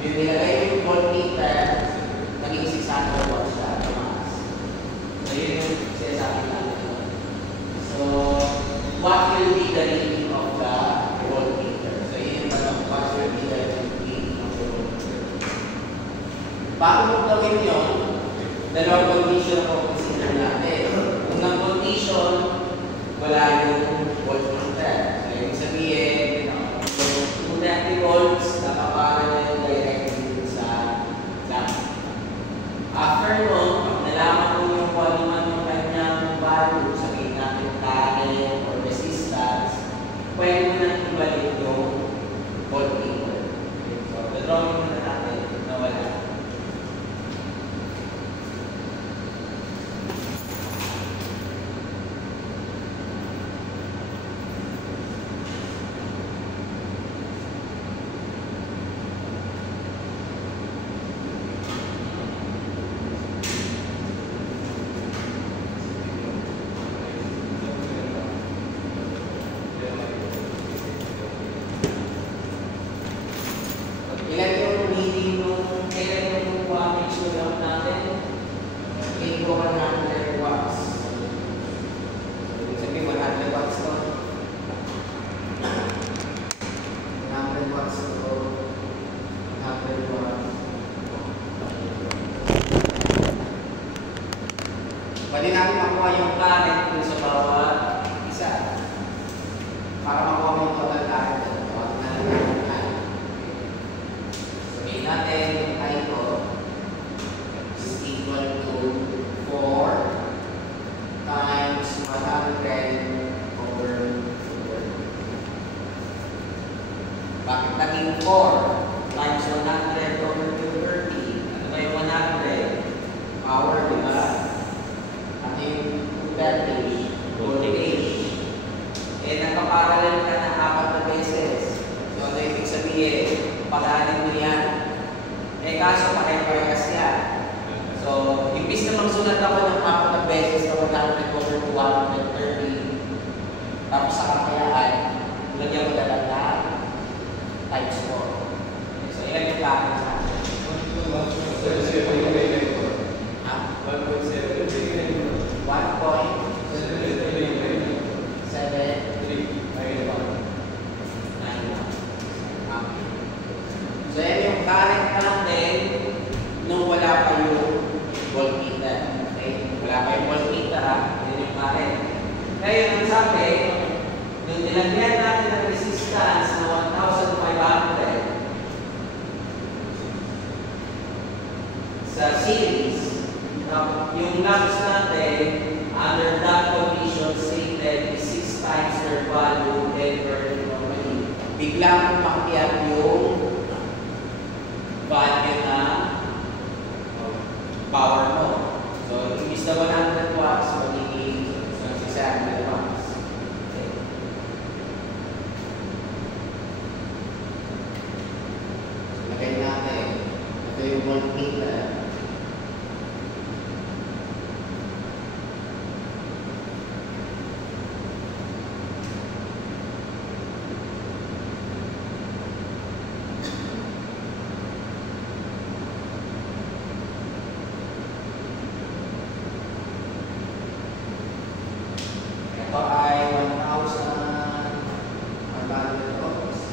Yung nilagay yung voltmeter, naging 600 watts siya. Tumaas. So, yun yung sinasabi natin. So, what will be the reading of the voltmeter? So, yun yung tanong. What will be the reading of the voltmeter? Bago mo gawin yun, dalawang condition po consider natin. Unang condition, wala yung voltmeter. So, ibig sabihin, yung 230 volts, nakapara na yung directly sa lamp. After nun, pag nalaman mo yung kung ano man yung kanyang value, sabihin natin current or resistance, pwede mo nang ibalik yung voltmeter. So, the-drawing mo na natin na wala. Pwede natin makuha yung current dun sa bawat isa. Para makuha mo yung total current. Sabihin natin yung I ko is equal to 4 times 100 over 230. Bakit naging 4 times 100 over 230? Ano ba yung 100? Power, di ba? 30 voltage. Eh, nagpaparallel ka na 4 na beses. So, ano ibig sabihin? Pag-alin mo yan. Eh, kaso pare-parehas yan. So, imbis na magsulat ako ng 4 na beses na 100 over 230, tapos sa kakayaan, lagyan mo na lang na times 4. Okay, so, ilan yung kakayaan sa akin? 1.7391. So, yan yung current natin nung wala pa yung voltmeter. Okay? Wala pa yung voltmeter, ha? Yan yung current. Ngayon, ang sabi, yung nilagyan natin ng resistance na 1,500 sa series, yung lamps natin, under that condition stated is 6 times their value then burning normally. Biglang umakyat yung value na power mo. So, imbis na 100 watts, magiging 600 watts. Okay. Lagay natin. Ito yung voltmeter. Ito ay 1,100 volts.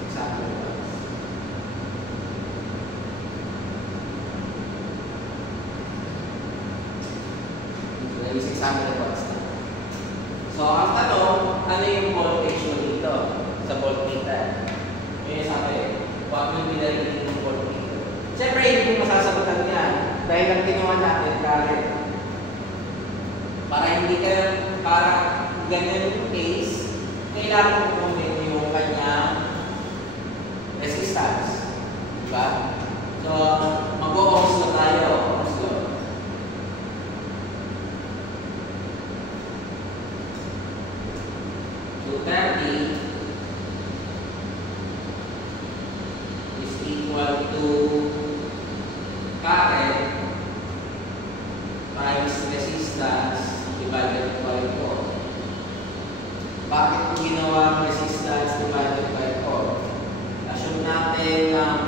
600 watts. So, 600 watts na. So, ang tanong, ano yung voltage mo dito sa voltmeter? Yung sabi, what will be the reading ng voltmeter? Siyempre, hindi mo masasagutan yan. Dahil ang ginawa natin, current. Para hindi ka, para ganyan yung case, kailangan mo kunin yung kanyang resistance. Diba? So, mag-o-ohms na tayo. Ohms law. So, 30 is equal to current times resistance divided by 4. Bakit kung ginawa ang resistance divided by 4? Assume natin na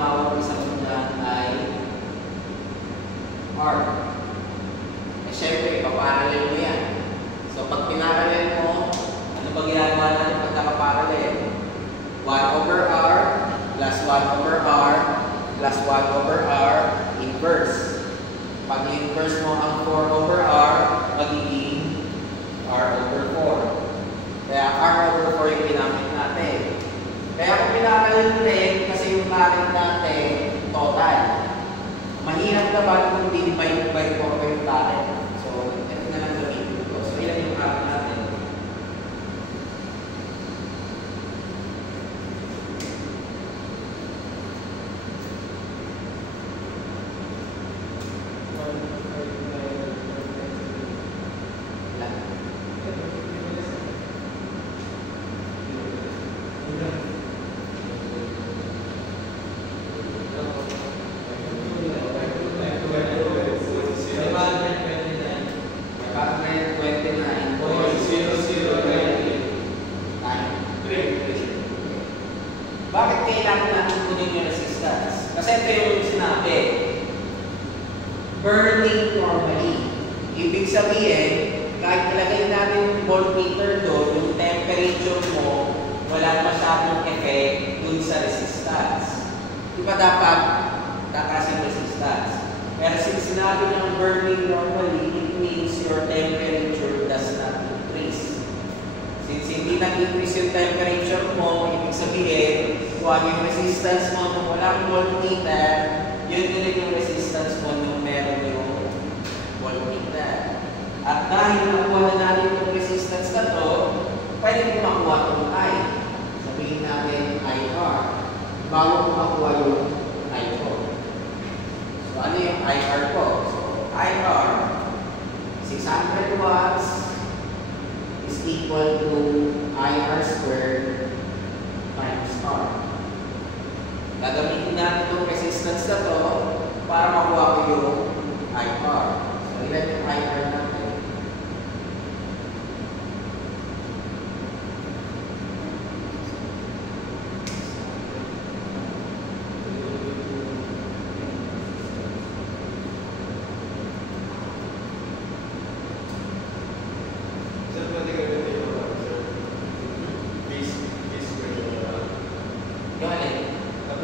na ba kung divide by 4 yung current? So, ito na lang gamitin ko. So, yan yung current natin. Bakit kailangan natin kunin yung resistance? Kasi ito yung sinabi. Burning normally. Ibig sabihin, kahit ilagay natin yung voltmeter doon, yung temperature mo, wala masyadong effect dun sa resistance. Di ba dapat takas yung resistance? Pero since sinabi ng burning normally, it means your temperature does not increase. Since hindi nag-increase yung temperature mo, ibig sabihin, kung yung resistance mo nung walang voltmeter, yun din yung resistance mo nung meron yung voltmeter. At dahil nakuha na natin yung resistance na to, pwede mo makuha itong I. Sabihin natin IR. Bago ko makuha yung I4. So ano yung IR ko? So IR, 600 watts is equal to IR squared times R. Gagamitin natin itong resistance na to para makuha ko yung IR. So, ilan yung IR natin?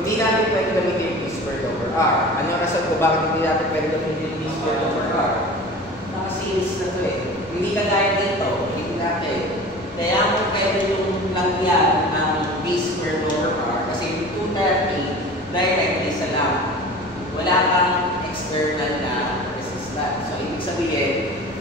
Hindi natin pwede gamitin yung B squared over R. Ano ang rason ko bakit hindi natin pwede gamitin yung B squared over R? Nakasinis na ito eh. Hindi kagaya dito, hindi natin. Kaya mo pwede yung lagyan ng B squared over R kasi yung 230 directly sa lang. Wala kang external na resistance. So, ibig sabihin,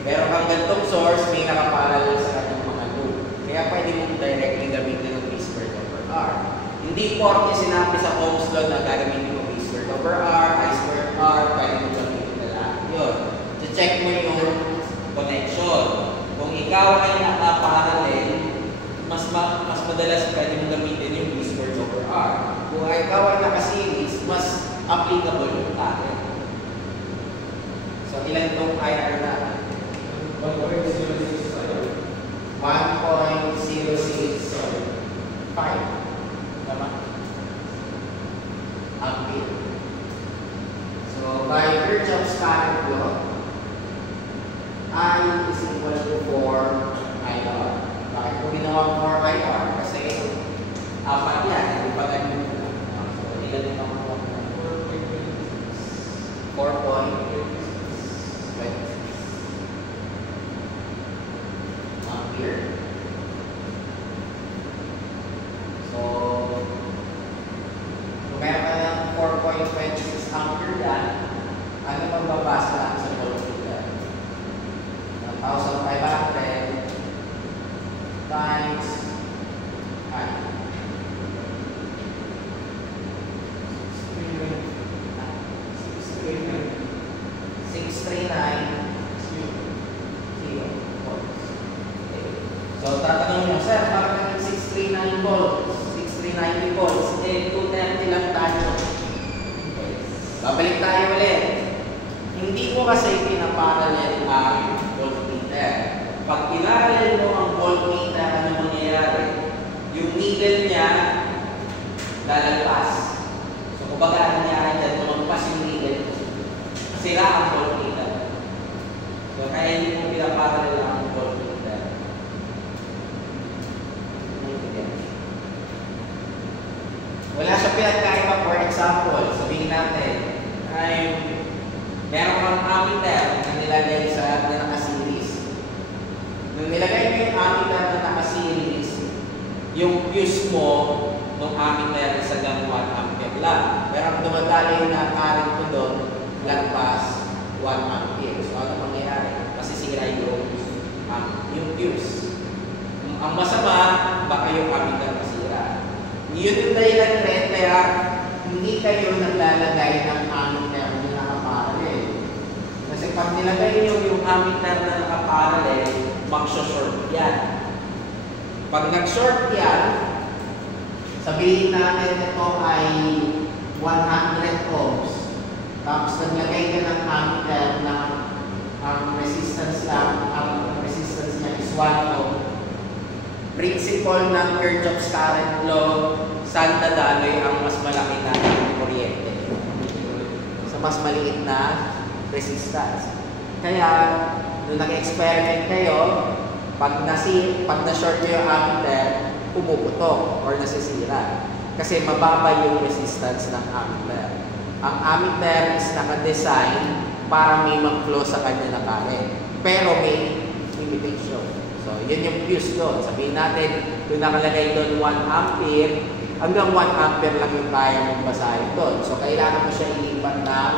meron kang ganitong source, may nakaparallel sa kanyang mga loop. Kaya pwede mong directly gamitin yung B squared over R. Hindi porke sinabi sa Ohm's law na gagamitin mo B squared over R, I squared R, pwede mo gamitin na lahat yun. Check mo yung connection. Kung ikaw ay nakaparallel, mas madalas pwede mo gamitin yung B squared over R. Kung ikaw ay nakaseries, mas applicable yung current. So, ilan itong IR natin? 1.065. Tama? Ampere. So, by Kirchhoff's current law, I is equal to 4 IR. Bakit ko ginawa 4 IR? Kasi apat yan. Hindi pa ganyan na. So, ilan yung mga 4.26 Ampere. So, kung meron ka ng 4.26 ampere yan, ano magbabasa natin sa voltmeter? 1,500 times I. 639 volts. So, tatanong nyo, sir, bakit naging 639 volts? 690 volts, 230 lang tayo. Okay. Babalik tayo ulit. Hindi ko kasi pinaparallel ang voltmeter. Pag pinarallel mo ang voltmeter, ano mangyayari? Yung needle niya, lalagpas. So, kumbaga, nangyari dyan, lumagpas yung needle. Sira ang voltmeter. So, kaya hindi mo pinaparallel ang voltmeter. Wala siya pinagkaiba. For example, sabihin natin, ay meron kang ammeter na nilagay sa naka-series. Nung nilagay mo yung ammeter na naka-series, yung fuse mo ng ammeter sa 1 ampere lang. Pero ang dumadali na current ko doon lagpas 1 ampere. So ano mangyayari? Masisira yung fuse. Ang masama, baka yung ammeter masira. Yun yung dahilan rin, kaya hindi kayo naglalagay ng ammeter na nakaparallel. Kasi pag nilagay nyo yung ammeter na nakaparallel, mag-short yan. Pag nag-short yan, sabihin natin ito ay 100 ohms. Tapos naglagay ka ng ammeter na ang resistance niya is 1 ohm. Principle ng Kirchhoff's current law, saan dadaloy ang mas malaki na kuryente? Sa mas maliit na resistance. Kaya, nung nag-experiment kayo, pag na-short nyo yung ammeter, pumuputok or nasisira. Kasi mababa yung resistance ng ammeter. Ang ammeter is naka-design para may mag-flow sa kanya na current. Pero may limitation. So, yun yung fuse doon. Sabihin natin, kung nakalagay doon 1 ampere, hanggang 1 ampere lang yung kaya mong basahin doon. So, kailangan mo siya ilipat ng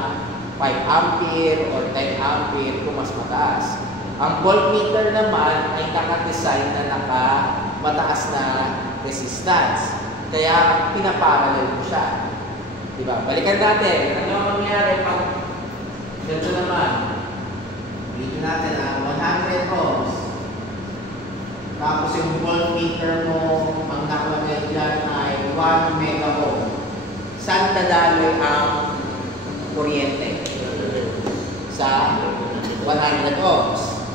5 ampere or 10 ampere kung mas mataas. Ang voltmeter naman ay naka-design na naka-mataas na resistance. Kaya, pinaparallel mo siya. Diba? Balikan natin. Ano ang mangyayari pag ganito naman? Dito natin ang 100 ohms. Tapos yung voltmeter mo, ang nakalagay dyan ay 1 mega ohm. Saan dadaloy ang kuryente? Sa 100 ohms.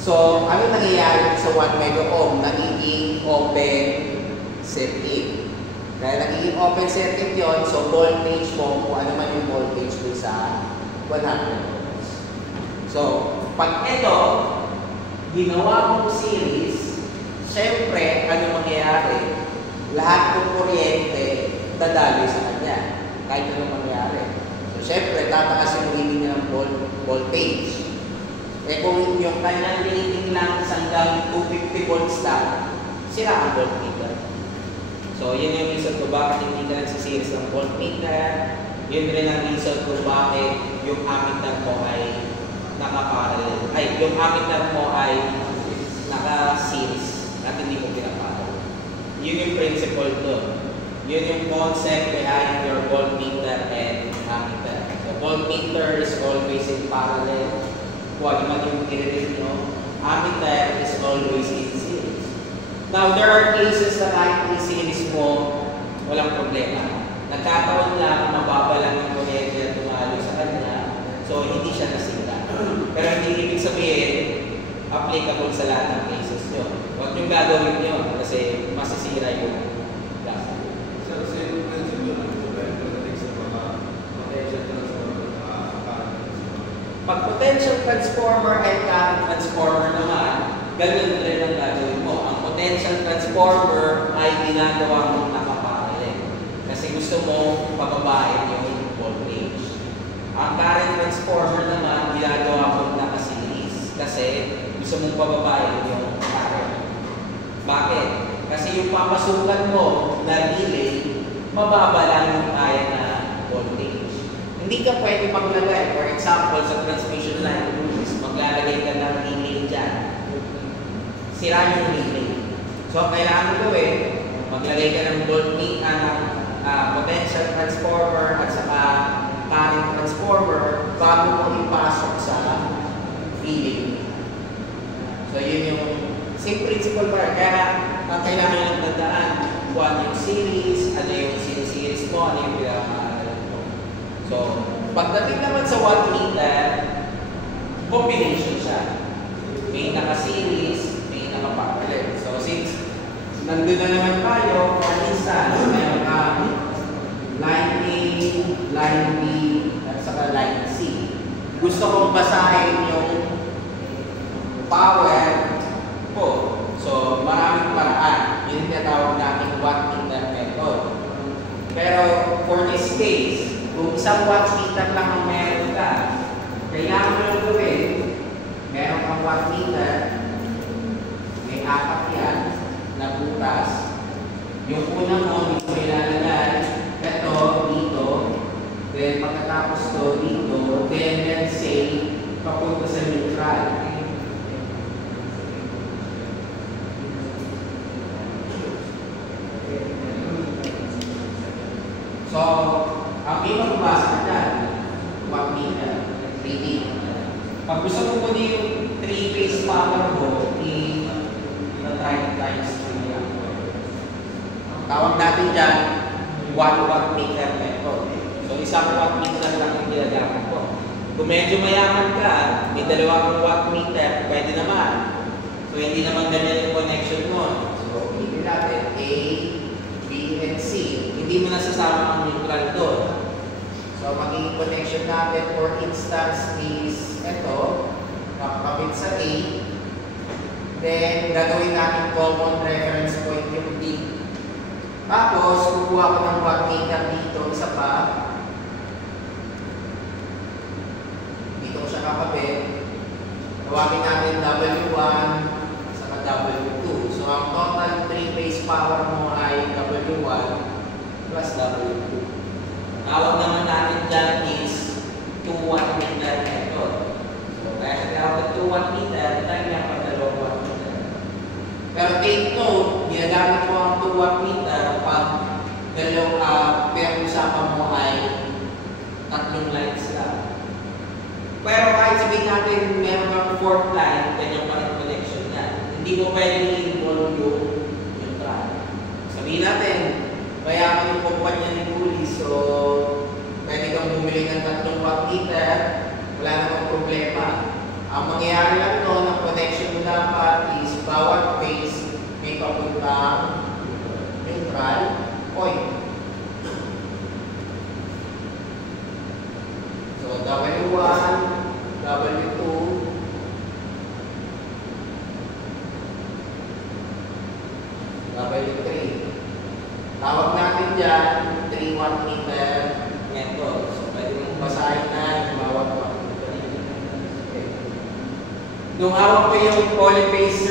So, ano nangyayari sa 1 mega ohm? Nagiging open circuit. Dahil nagiging open circuit yon, so voltage mo, kung ano man yung voltage mo sa 100 ohms. So, pag ito, ginawa mong series, siyempre, ano mangyayari? Lahat ng kuryente dadaloy sa kanya. Kahit ano mangyayari. So, siyempre, tataas yung reading niya ng voltage. Eh, kung yung kanyang reading lang hanggang 250 volts lang, sira ang voltmeter. So, yun yung reason ko bakit hindi ka nagsiseries ng voltmeter. Yun rin ang reason ko bakit yung ammeter mo ay naka-parallel. Ay, yung ammeter mo ay naka-series. At hindi mo pinapalo. Yun yung principle doon. Yun yung concept behind your voltmeter and ammeter. So, voltmeter is always in parallel. Kung ano man yung i-read nyo, ammeter is always in series. Now, there are cases na kahit i-series mo, walang problema. Nagkataon lang, mababa lang yung kuryente na tumalo sa kanya, so hindi siya nasira. Pero hindi ibig sabihin, applicable sa lahat ng cases nyo. Huwag nyo gagawin nyo kasi masisira yung gas. So, yung principle ng pagdating sa mga potential transformer, pag potential transformer and current transformer naman, ganun rin ang gagawin mo. Ang potential transformer ay ginagawa mong nakaparallel. Kasi gusto mo pababain yung voltage. Ang current transformer naman, ginagawa mong nakaseries. Kasi gusto mong pababain yung current. Bakit? Kasi yung papasukan mo na relay, mababa lang yung kaya na voltage. Hindi ka pwede maglagay. For example, sa transmission line, maglalagay ka ng relay dyan. Sira yung relay. So, kailangan mo gawin, maglagay ka ng voltmeter ng potential transformer at saka current transformer bago mo ipasok sa relay. So, yun yung same principle pa. Kaya, kailangan yung tandaan kung ano yung series, ano yung series mo, ano yung pinaka-aral mo. So, pagdating naman sa wattmeter, combination siya. May naka-series, may naka-parallel. So, since nandun na naman tayo, for instance, meron ka line A, line B, at saka line C. Gusto kong basahin yung power ko. So, maraming paraan. Yun yung tinatawag natin wattmeter method. Pero, for this case, kung isang wattmeter lang ang meron ka, kailangan mo lang gawin, meron kang wattmeter, may 4 yan, na butas. Yung una mo, dito ilalagay, ito, dito, Then pagkatapos to dito, then let's say, papunta sa neutral. So, ang may magbasa dyan, 1 meter, 3D. Pag gusto mo po yung 3-phase power mo, i-try times 3 yan. Tawag natin dyan, 1 watt-meter method. So, isang watt-meter lang ang ginagamit ko. Kung medyo mayaman ka, may 2 watt-meter, pwede naman. So, hindi naman ganyan yung connection mo. So, hindi natin A, B, and C. Hindi mo nasasama ang neutral doon. So, magiging connection natin for instance is ito, kapit sa A. Then, gagawin natin common reference point yung D. Tapos, kukuha ko ng wattmeter dito, isa pa. Dito ko siya kakabit. Tawagin natin W1 saka W2. So, ang total 3-phase power mo ay W1 plus W2. Tawag naman natin dyan is 2 wattmeter method. So, kaya sa tawag 2 wattmeter, tayo niya pag 2 wattmeter. Pero take note, ginagamit mo ang 2 wattmeter pag pero usapan mo ay 3 lines lang. Pero kahit sabihin natin meron kang 4th line, ganyan pa rin connection niya. Hindi mo pwedeng i-involve yung neutral. Sabihin natin, mayaman yung kumpanya ni Gulli, so pwede kang bumili ng 3 wattmeter, wala namang problema. Ang mangyayari lang doon, ang connection mo dapat is bawat phase may papuntang neutral point. So W1, W2, W3. Tawag natin dyan 3 wattmeter method. So pwede mong basahin na yung bawat wattmeter. Okay. Nung hawak ko yung polyphase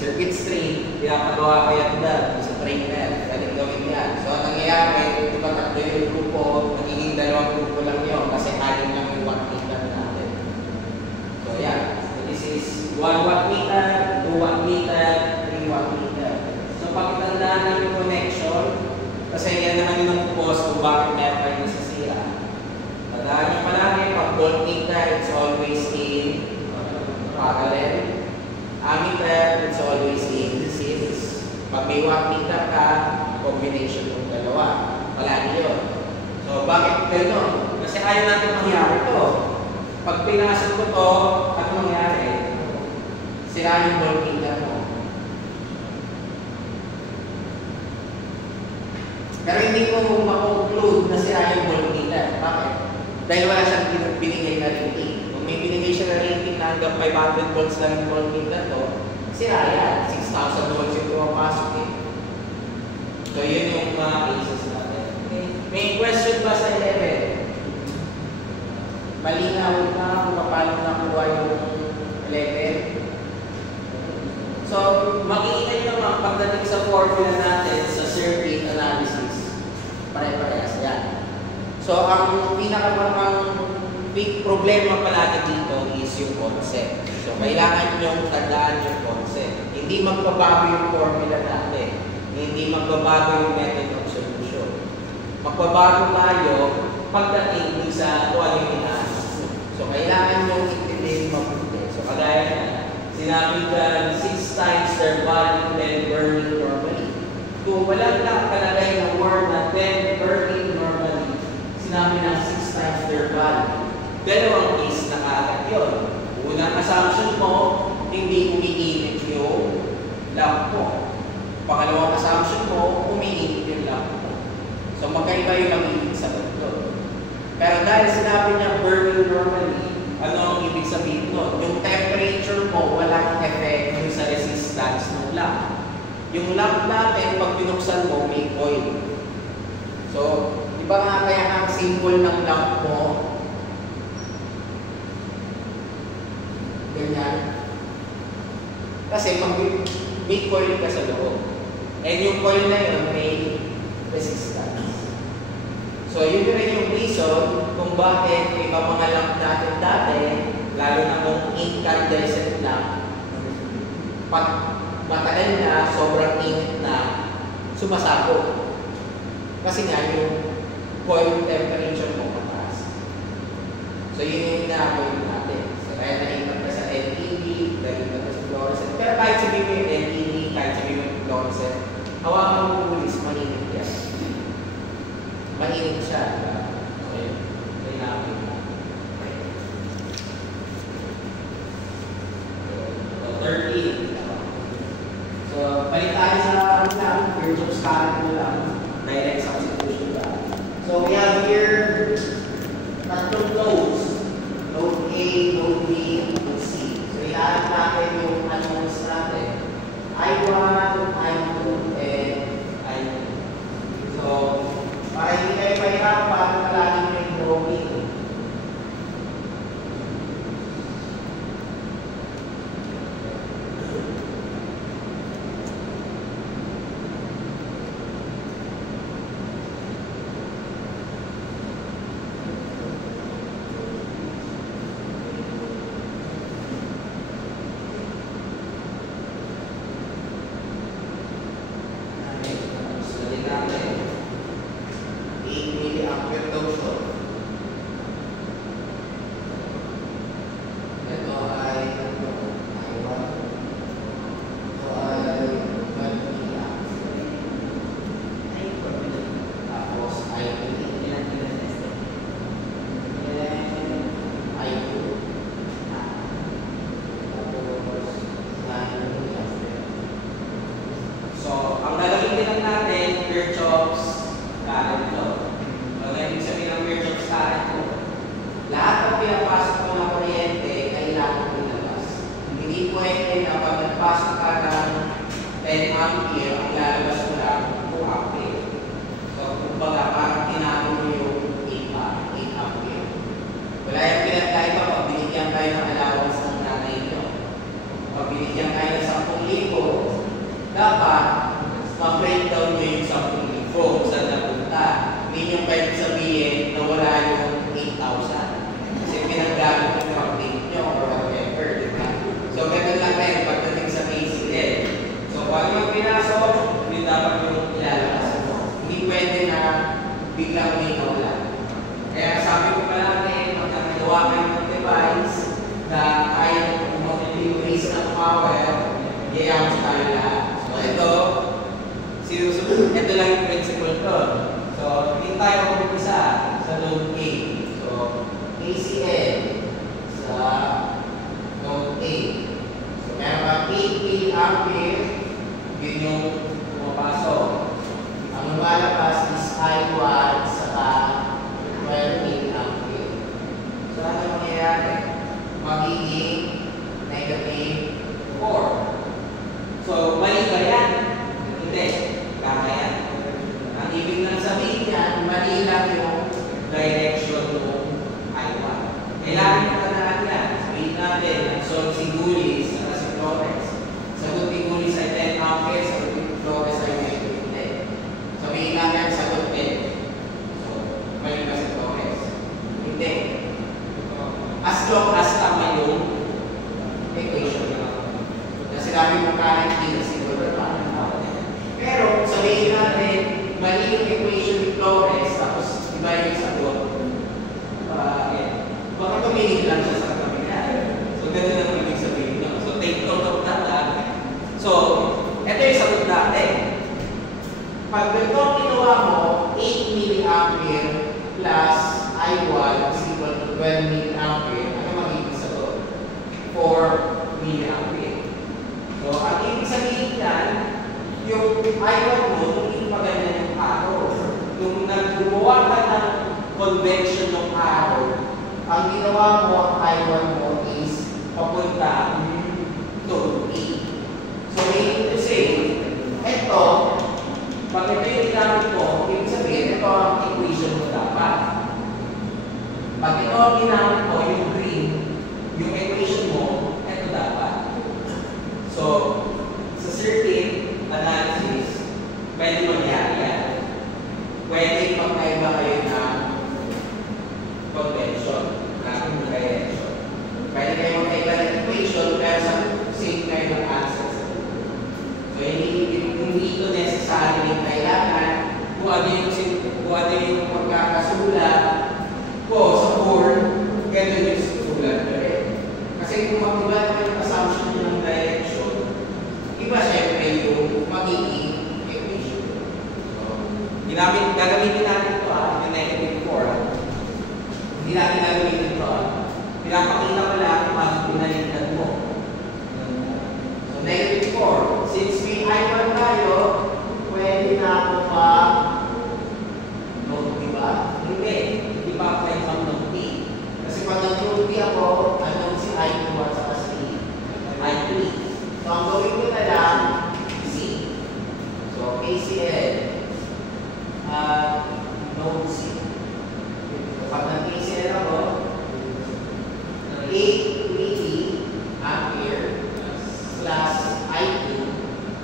circuit string, pinapagawa ko yan dyan sa trainer. Pwede gawin yan. So ang nangyayari, di ba tatlo yung grupo, magiging 2 grupo lang yun kasi alim lang yung wattmeter natin. So yan. So this is 1 wattmeter, 2 wattmeter, 3 wattmeter. So pagkitandaan namin yung connection, kasi yan naman yung nag-post kung bakit meron kayo nasasira. Tandaan nyo palagi, pag voltmeter, it's always in parallel. Ammeter, it's always in series. Pag may wattmeter ka, combination ng dalawa. Palagi yun. So, bakit gano'n? Kasi ayaw natin mangyari ito. Pag pinasok ko ito, ano mangyari? Sira yung voltmeter mo. Pero hindi ko ma-conclude na sira yung voltmeter. Bakit? Dahil wala siyang binigay na rating. Kung may binigay siya na rating na hanggang 500 volts lang yung voltmeter to, sira yan. 6,000 volts yung pumapasok eh. So yun yung mga cases natin. May question ba sa 11? Malinaw na kung paano nakuha yung 11? So, makikita nyo naman pagdating sa formula natin sa circuit analysis, pare-parehas yan. So, ang pinakamarang big problema palagi dito is yung concept. So, kailangan nyo tandaan yung concept. Hindi magbabago yung formula natin. Hindi magbabago yung method of solution. Magbabago tayo pagdating sa kung ano yung inaasas. So, kailangan nyo intindihin mabuti. So, kagaya na, sinabi dyan, 6 times their value than burning normally. Kung walang nakalagay na word na then burning normally, sinabi na 6 times their value. Dalawang case na kaagad yun. Unang assumption mo, hindi umiinit yung lamp mo. Pangalawang assumption mo, umiinit yung lamp mo. So magkaiba yung magiging sagot doon. Pero dahil sinabi niya burning normally, ano ang ibig sabihin nun? Yung temperature mo, walang effect yung sa resistance ng lamp. Yung lamp natin, pag binuksan mo, may coil. So, di ba nga kaya ang symbol ng lamp mo, ganyan? Kasi pag may coil ka sa loob, and yung coil na yun, may resistance. So, yun rin yung reason kung bakit may mga lamp natin dati, lalo na kung incandescent lamp, pag matagal na, sobrang init na, sumasabog. Kasi nga, yung coil temperature mo mataas. So, yun yung ina-avoid natin. So, kaya naipat ka sa LED, naipat ka sa fluorescent. Pero kahit sabihin mo yung LED, kahit sabihin mo yung fluorescent, hawakan mo yung ulis, mainit yan. Mainit siya. Okay. Kailangan mo. So, 13. So, balik tayo sa Kirchhoff's current na lang. Direct substitution lang. So, we have here tatlong nodes. Node A, node B, node C. So, ilalap natin yung unknowns natin. I1, I2, and I2. So, para hindi kayo mahirapan, palagi nyo yung drawing. Pwede magkaiba kayo na hindi ito necessarily kailangan kung ano yung pagkakasulat ko sa board, ganun yung susulat ko rin. Kasi kung mag-iba yung assumption nyo ng direction, iba syempre yung magiging equation. So, gagamitin natin ito yung negative 4. Hindi natin gagamitin ito pinapakita ko lang kung paano pinalitan mo. So, negative 4. Since may I1 tayo, pwede na ako pa note B ba? Hindi pa apply sa note B. Kasi pag nag-note B ako, ano si I2 at saka si I3. So, ang gawin ko na lang, C. So, KCL. Note C. So, pag nag-KCL ako, 880 ampere plus I2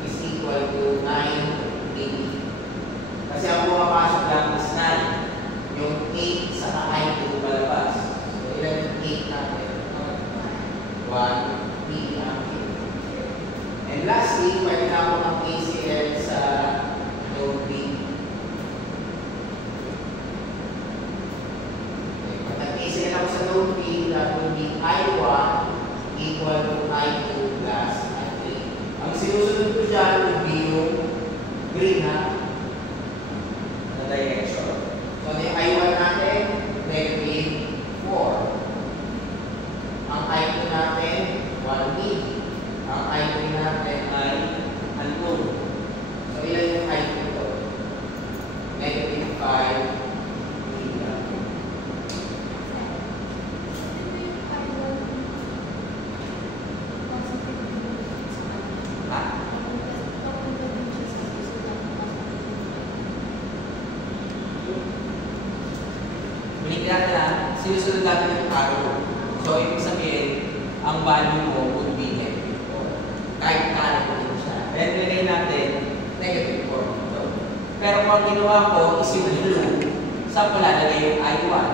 is equal to 980. Kasi ang pumapasok lang is 9. Yung 8 sa I2 palabas. So, ilan yung 8 natin? 180 ampere. And lastly, pwede na ako ang KCL sa node B. Okay, pag nag-KCL ako sa node B, that will be I1 equal to I2 plus I3. Ang sinusunod ko dyan will be yung green na direction. So, yung I1 natin, negative 4. Ang I2 natin, 180. Ang I3 natin ay unknown. So, ilan yung I2 ito? Negative 5. Sinusunod natin yung arrow. So, ibig sabihin, ang value mo would be negative 4. Kahit kaya mo din siya. Then, nilagay natin negative 4 dito. Pero kung ang ginawa ko is yung blue, saan ko lalagay yung I1?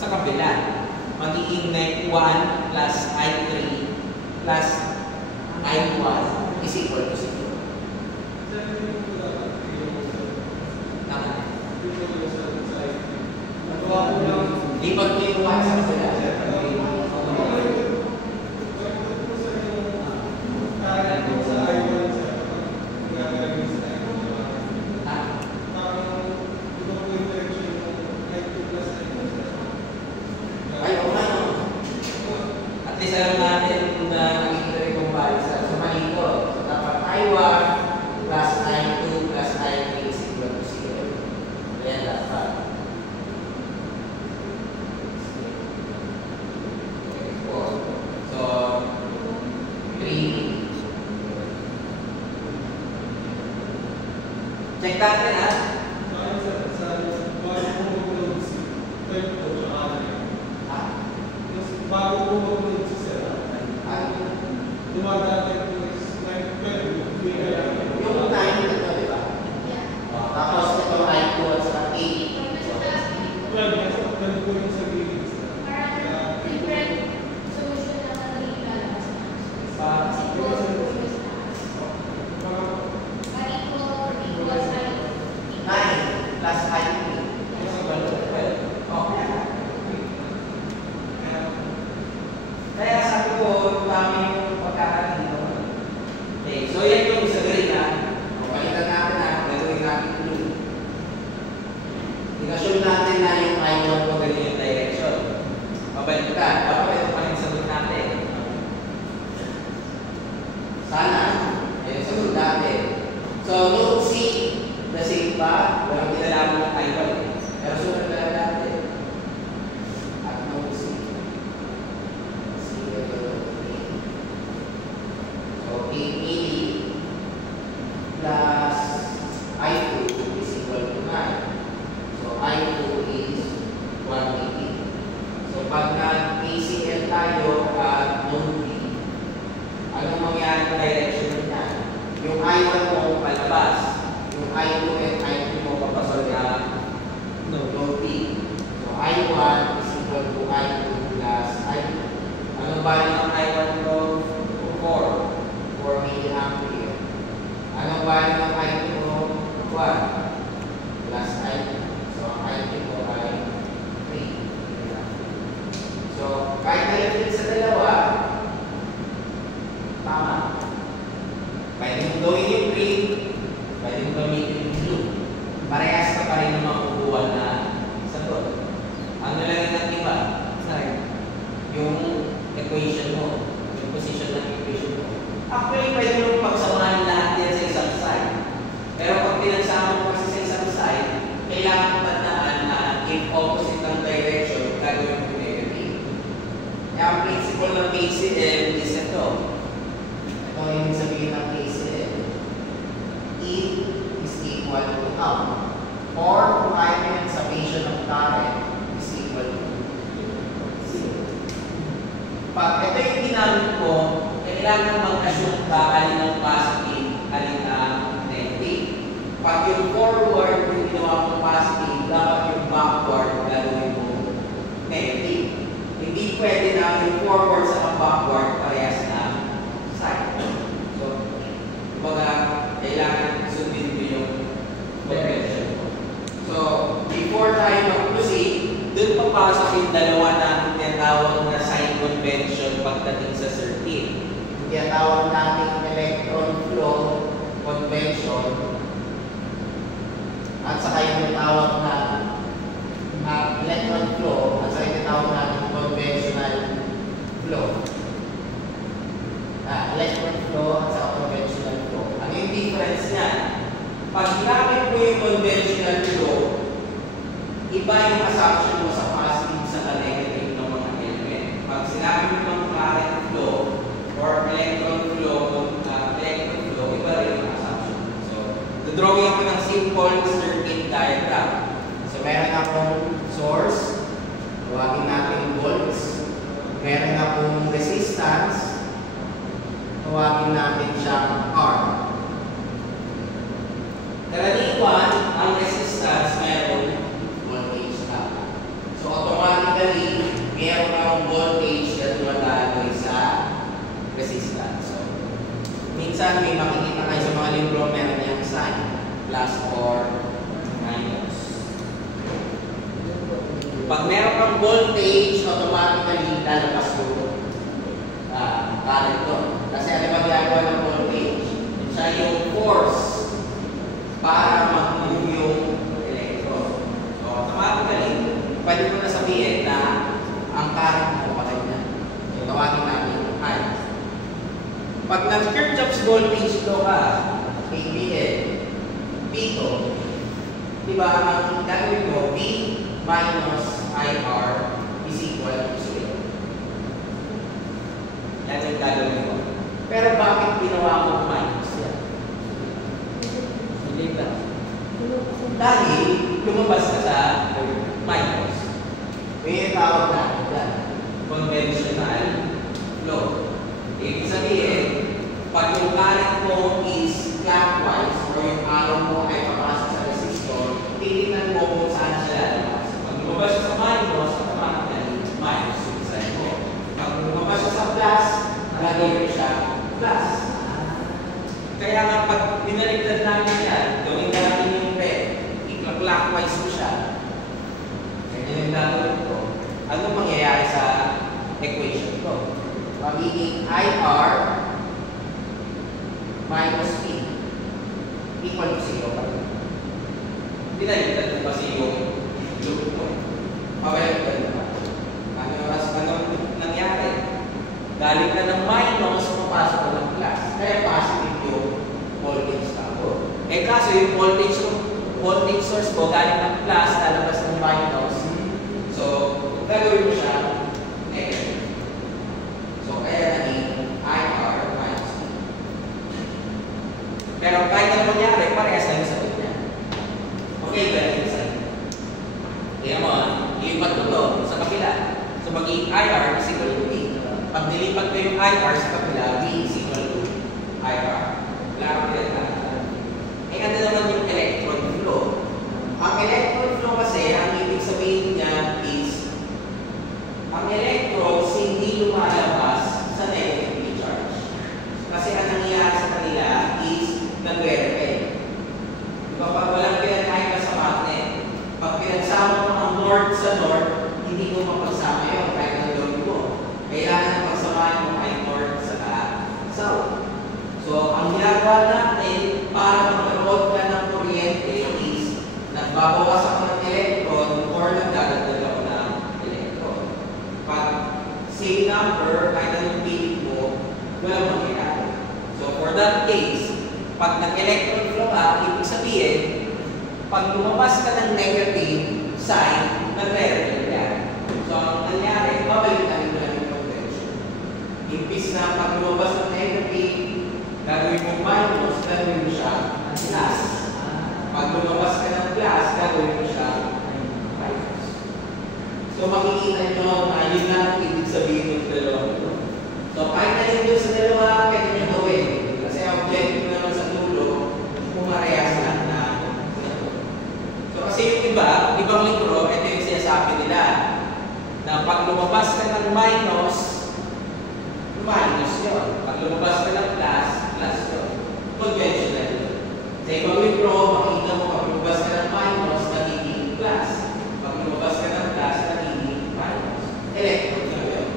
Sa kabila. Magiging 1 plus I3 plus I1 is equal to 0. Tama. Lipat mo yung 1 sa kabila. At least alam natin kung nakikita rin kung balik sa malito. So, dapat I1 plus I2 plus I3 is equal to 0. Ayan, dapat. So, 3. Check natin ha. Bago ko mag-upload sa Sera, dumadaan ko is 9:12. Yung 9 ito, di ba? Tapos ito I2 at sa 8. 12 ko yung sa gilid. Plus I3. Kaya sabi ko, dami yung pagkakaroon dito. Okay, so yan yung sa green na. Palitan natin na, gagawin natin blue. I-assume natin na yung I1 ko ganyan yung direction. Pabalik ka, dapat ito pa rin sagot natin. Sana, yung sagot natin. So, note C, the same pa, walang kinalaman ng I1. Pero sunod na lang natin. At note C. So, 880 plus I2 is equal to 9. So, I2 is 180. So, pag nag-ACL tayo at node B, anong mangyari sa direction niya? Yung I1 mo palabas, yung I2 and I3 mo papasok na node B. So, I1 is equal to I2 plus I2. Anong value ng I1 ko? 4 milliampere. Anong value ng I2 mo? 1 plus I2. So, ang I2 mo ay 3. So, kahit na-repeat sa dalawa, tama. Pwede mo gawin yung 3, pwede mo gamitin yung 2. Parehas ka pa rin ng makukuha na sagot. Ano lang yung nag-iba? Yung equation mo, yung position ng equation mo. Actually, pwede mo pagsamahan lahat yan sa isang side. Pero pag pinagsama mo kasi sa isang side, kailangan tandaan na if opposite ng direction, gagawin mo negative. Kaya ang principle ng KCL is ito. Ito yung sabihin ng KCL. E is equal to out. Or kung kaya mo yung summation ng current is equal to 0. Pag ito yung ginamit ko, kailangan mag-assume ka alin ang positive, alin ang negative. Pag yung forward yung ginawa mo positive, dapat yung backward gagawin mo negative. Hindi pwede na yung forward sa backward parehas na side. So, kumbaga, kailangan sundin mo yung convention mo. So, before tayo mag-proceed, doon papasok yung dalawa natin tinatawag na sign convention pagdating sa circuit. Tinatawag natin electron flow convention at saka yung tinatawag na electron flow at saka yung tinatawag natin conventional flow. Electron flow at saka conventional flow. Ano yung difference niya? Pag ginamit mo yung conventional flow, iba yung assumption mo sa positive sa negative ng mga element. Pag sinabi mo ng current flow or electron flow, iba rin yung assumption. So, drawing ako ng simple circuit diagram. So, meron akong source, tawagin natin volts. Meron akong resistance, tawagin natin siyang R. Karaniwan, ang resistance meron voltage na. So, automatically, meron akong voltage na tumataloy sa resistance. So, minsan may makikita kayo sa mga libro, meron yung sign, plus or minus. Pag meron kang voltage, automatically lalabas yung current doon. Kasi ano ba ginagawa ng voltage? Siya yung force para mag-move yung electron. So, automatically, pwede mo na sabihin na ang current mo patay na. So, tawagin natin yung I. Pag nag-Kirchhoff's voltage law ka, ABL, P2, diba, ang gagawin mo, V minus IR is equal to 0. Yan yung gagawin mo. Pero bakit ginawa mo minus yan? Dahil lumabas ka sa minus. May tawag natin yan. Conventional flow. Ibig sabihin, pag yung current mo is clockwise or yung arrow mo ay papasok sa resistor, titignan mo kung saan siya lalabas. Pag lumabas siya sa minus, automatically minus yung sign mo. Pag lumabas siya sa plus, nalagay siya plus. Kaya nga pag binaligtad namin yan, gawin namin yung red, i-clockwise mo siya. Ganyan yung gagawin ko. Ano mangyayari sa equation ko? Magiging IR minus P equal to 0 pa rin. Binaligtad mo kasi yung loop mo. Mabaligtad mo pa. Ano nangyari? Galing ka ng minus, papasok ka ng plus. Kaya positive yung voltage ako. Eh kaso yung voltage source ko galing ng plus, lalabas ng minus. So, gagawin mo siya negative. So, kaya naging IR minus P. Pero kahit ang mangyari, parehas lang sa niya. Okay, ganyan sa inyo. Kaya mo, ilipat ko to sa kabila. So, magiging IR is equal to P. Pag nilipat ko yung IR sa kabila, V is equal to IR. Wala kang pinagkakaroon. Eh, ano naman yung electron flow? Ang electron flow kasi, ang ibig sabihin niya is, ang electrons hindi lumalabas sa negative charge. Kasi ang nangyayari sa kanila is nag north, hindi ko mapagsama yun kahit ang gawin mo. Kailangan pagsamahin mo ay north sa south. So, ang ginagawa natin para magkaroon ka ng kuryente is nagbabawas ako ng electron or nagdadagdag ako ng electron. Pag same number, kahit anong pilit mo, walang mangyayari. So, for that case, pag nag-electron flow ka, ibig sabihin, pag lumabas ka ng negative sign, nagre-return yan. So, ang nangyari, babalik mo lang yung potential. Imbis na pag lumabas ng negative, gagawin mo minus, gagawin mo siya plus. Pag lumabas ka ng plus, gagawin mo siya minus. So, makikita nyo na yun lang ibig sabihin ng dalawang ito. So, kahit na yun doon sa dalawa, pwede nyo gawin. Kasi ang objective naman sa dulo, pumarehas lang na so, kasi yung ibang libro, ito yung sinasabi nila, na pag lumabas ka ng minus yun. Pag lumabas ka ng plus yun. Conventional yun. Sa ibang libro, makikita mo pag lumabas ka ng minus, nagiging plus. Pag lumabas ka ng plus, nagiging minus. Electron na yun.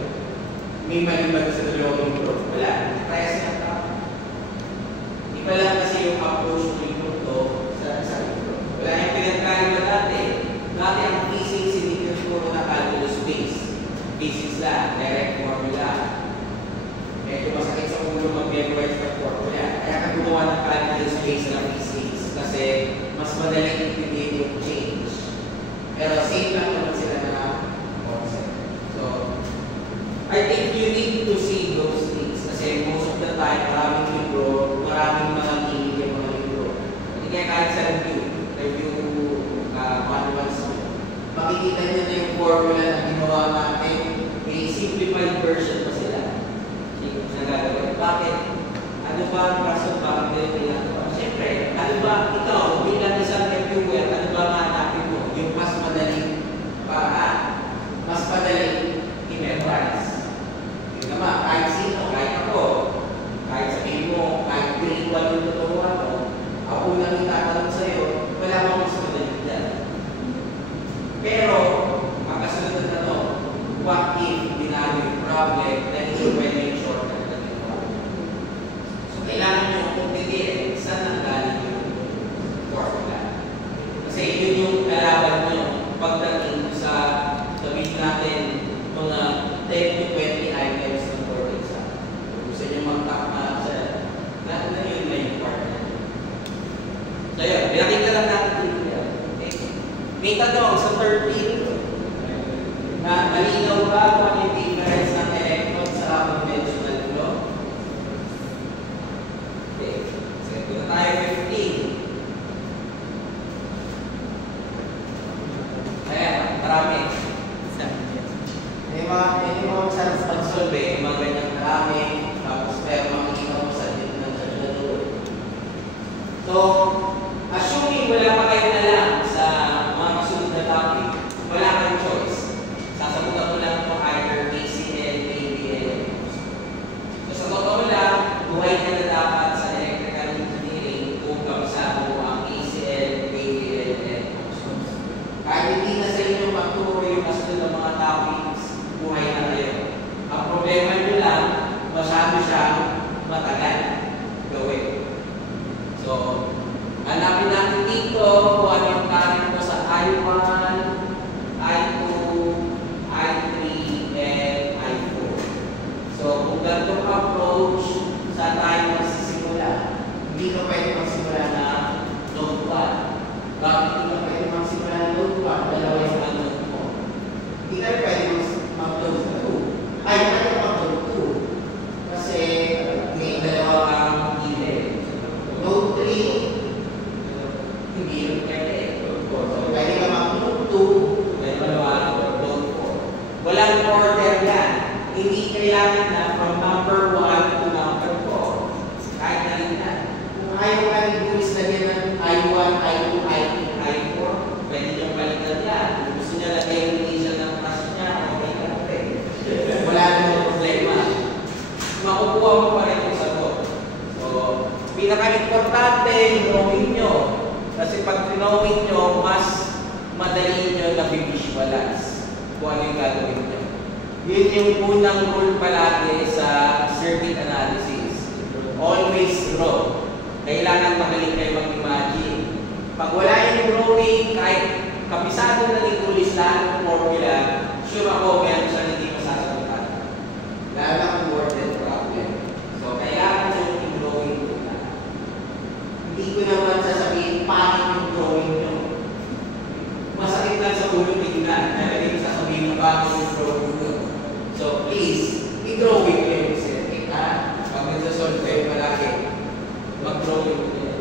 May maliban sa dalawang libro. Wala. Press na tao. Iba lang kasi yung approach ng libro to sa libro. Wala yung pinagkaiba dati. Dati ang physics, hindi ko siguro na calculus base. Physics lang, direct formula. Medyo masakit sa ulo mag-memorize ng formula. Kaya ka gumawa ng calculus base ng physics kasi mas madaling intindihin yung change. Pero same lang naman sila na concept. So, I think you need to see those things kasi most of the time, maraming libro, maraming mga kilig yung mga libro. Hindi kaya kahit sa review manuals mo. Makikita nyo na yung formula na ginawa natin, may simplified version pa sila. Nagagawin. Bakit? Ano ba ang rason bakit nila ginagawa? Siyempre, ano ba ikaw bilang isang reviewer, ano ba mahanapin mo? Yung mas madaling paraan, mas madaling i-memorize. Yun naman, kahit sino, kahit ako, kahit sabihin mo, kahit grade 1 yung tuturuan mo, ako unang itatanong sa'yo, wala akong mas madaling dyan. Pero, magkasunod na tanong, what if binago yung problem, then hindi pwede yung shortcut? Kailangan nyo kumpitin saan ang galing yung formula. Kasi yun yung kalaban nyo pagdating sa sabihin natin mga 10 to 20 items ng board exam. Kung gusto nyo mag-takma sa na yun na yung formula. So yun, pinakita lang natin dito. Okay. May tanong sa 13 na malinaw ba kung yung difference ng electron sa conventional flow? Tayo 15. Ayan, marami. May mga saan pag-solve, mga ganyang marami, tapos pero makikita mo sa dito ng judge. So, assuming wala pa kayo na lang sa mga kasunod na topic, wala kang choice. Sasabutan mo lang ito either ACL, ABL. So, sa totoo lang, buhay ka na dapat sa kahit hindi na sa inyo magturo yung kasunod ng mga topics, buhay na kayo. Ang problema nyo lang, masyado siyang matagal gawin. So, hanapin natin dito kung ano yung current mo sa I1, I2, I3, and I4. So, kung ganitong approach, saan tayo magsisimula? Hindi ka pwede magsimula na node 1. Bakit hindi ka pwede magsimula na node 1? Dalawa yung node mo. Hindi tayo pwede mag-load sa 2. Ay, pwede mag-load 2. Kasi may dalawa kang gilid. Node 3, hindi yung pwede. Pwede ka mag-load 2, pwede ka mag-load 4. Walang order yan. Hindi kailangan na from number 1 to number 4. Kahit na rin na. Kung ayaw ka rin gulis na yan ng I1, I2, I3, I4, pwede niyong balikan yan. Kung gusto niya lagay yung initial ng crush niya, okay ka rin. Wala namang problema. Makukuha mo pa rin yung sagot. So, pinaka-importante, knowing nyo. Kasi pag knowing nyo, mas madali nyo na visualize. kung ano yung gagawin nyo. Yun yung unang rule palagi sa circuit analysis. Always draw. Kailangan magaling kayo mag-imagine. Pag wala yung drawing, kahit kabisado na ni Tulis lahat ng formula, sure ako meron siya hindi masasagutan. Lalo na kung worded problem. So, kailangan nyo yung drawing muna. Hindi ko naman sasabihin paano yung drawing nyo. Masakit lang sa ulo tingnan. Kaya hindi ko sasabihin na paano yung drawing nyo. So, please, i-drawing nyo yung circuit, ha? Pag nagsasolve kayo malaki, mag-drawing nyo.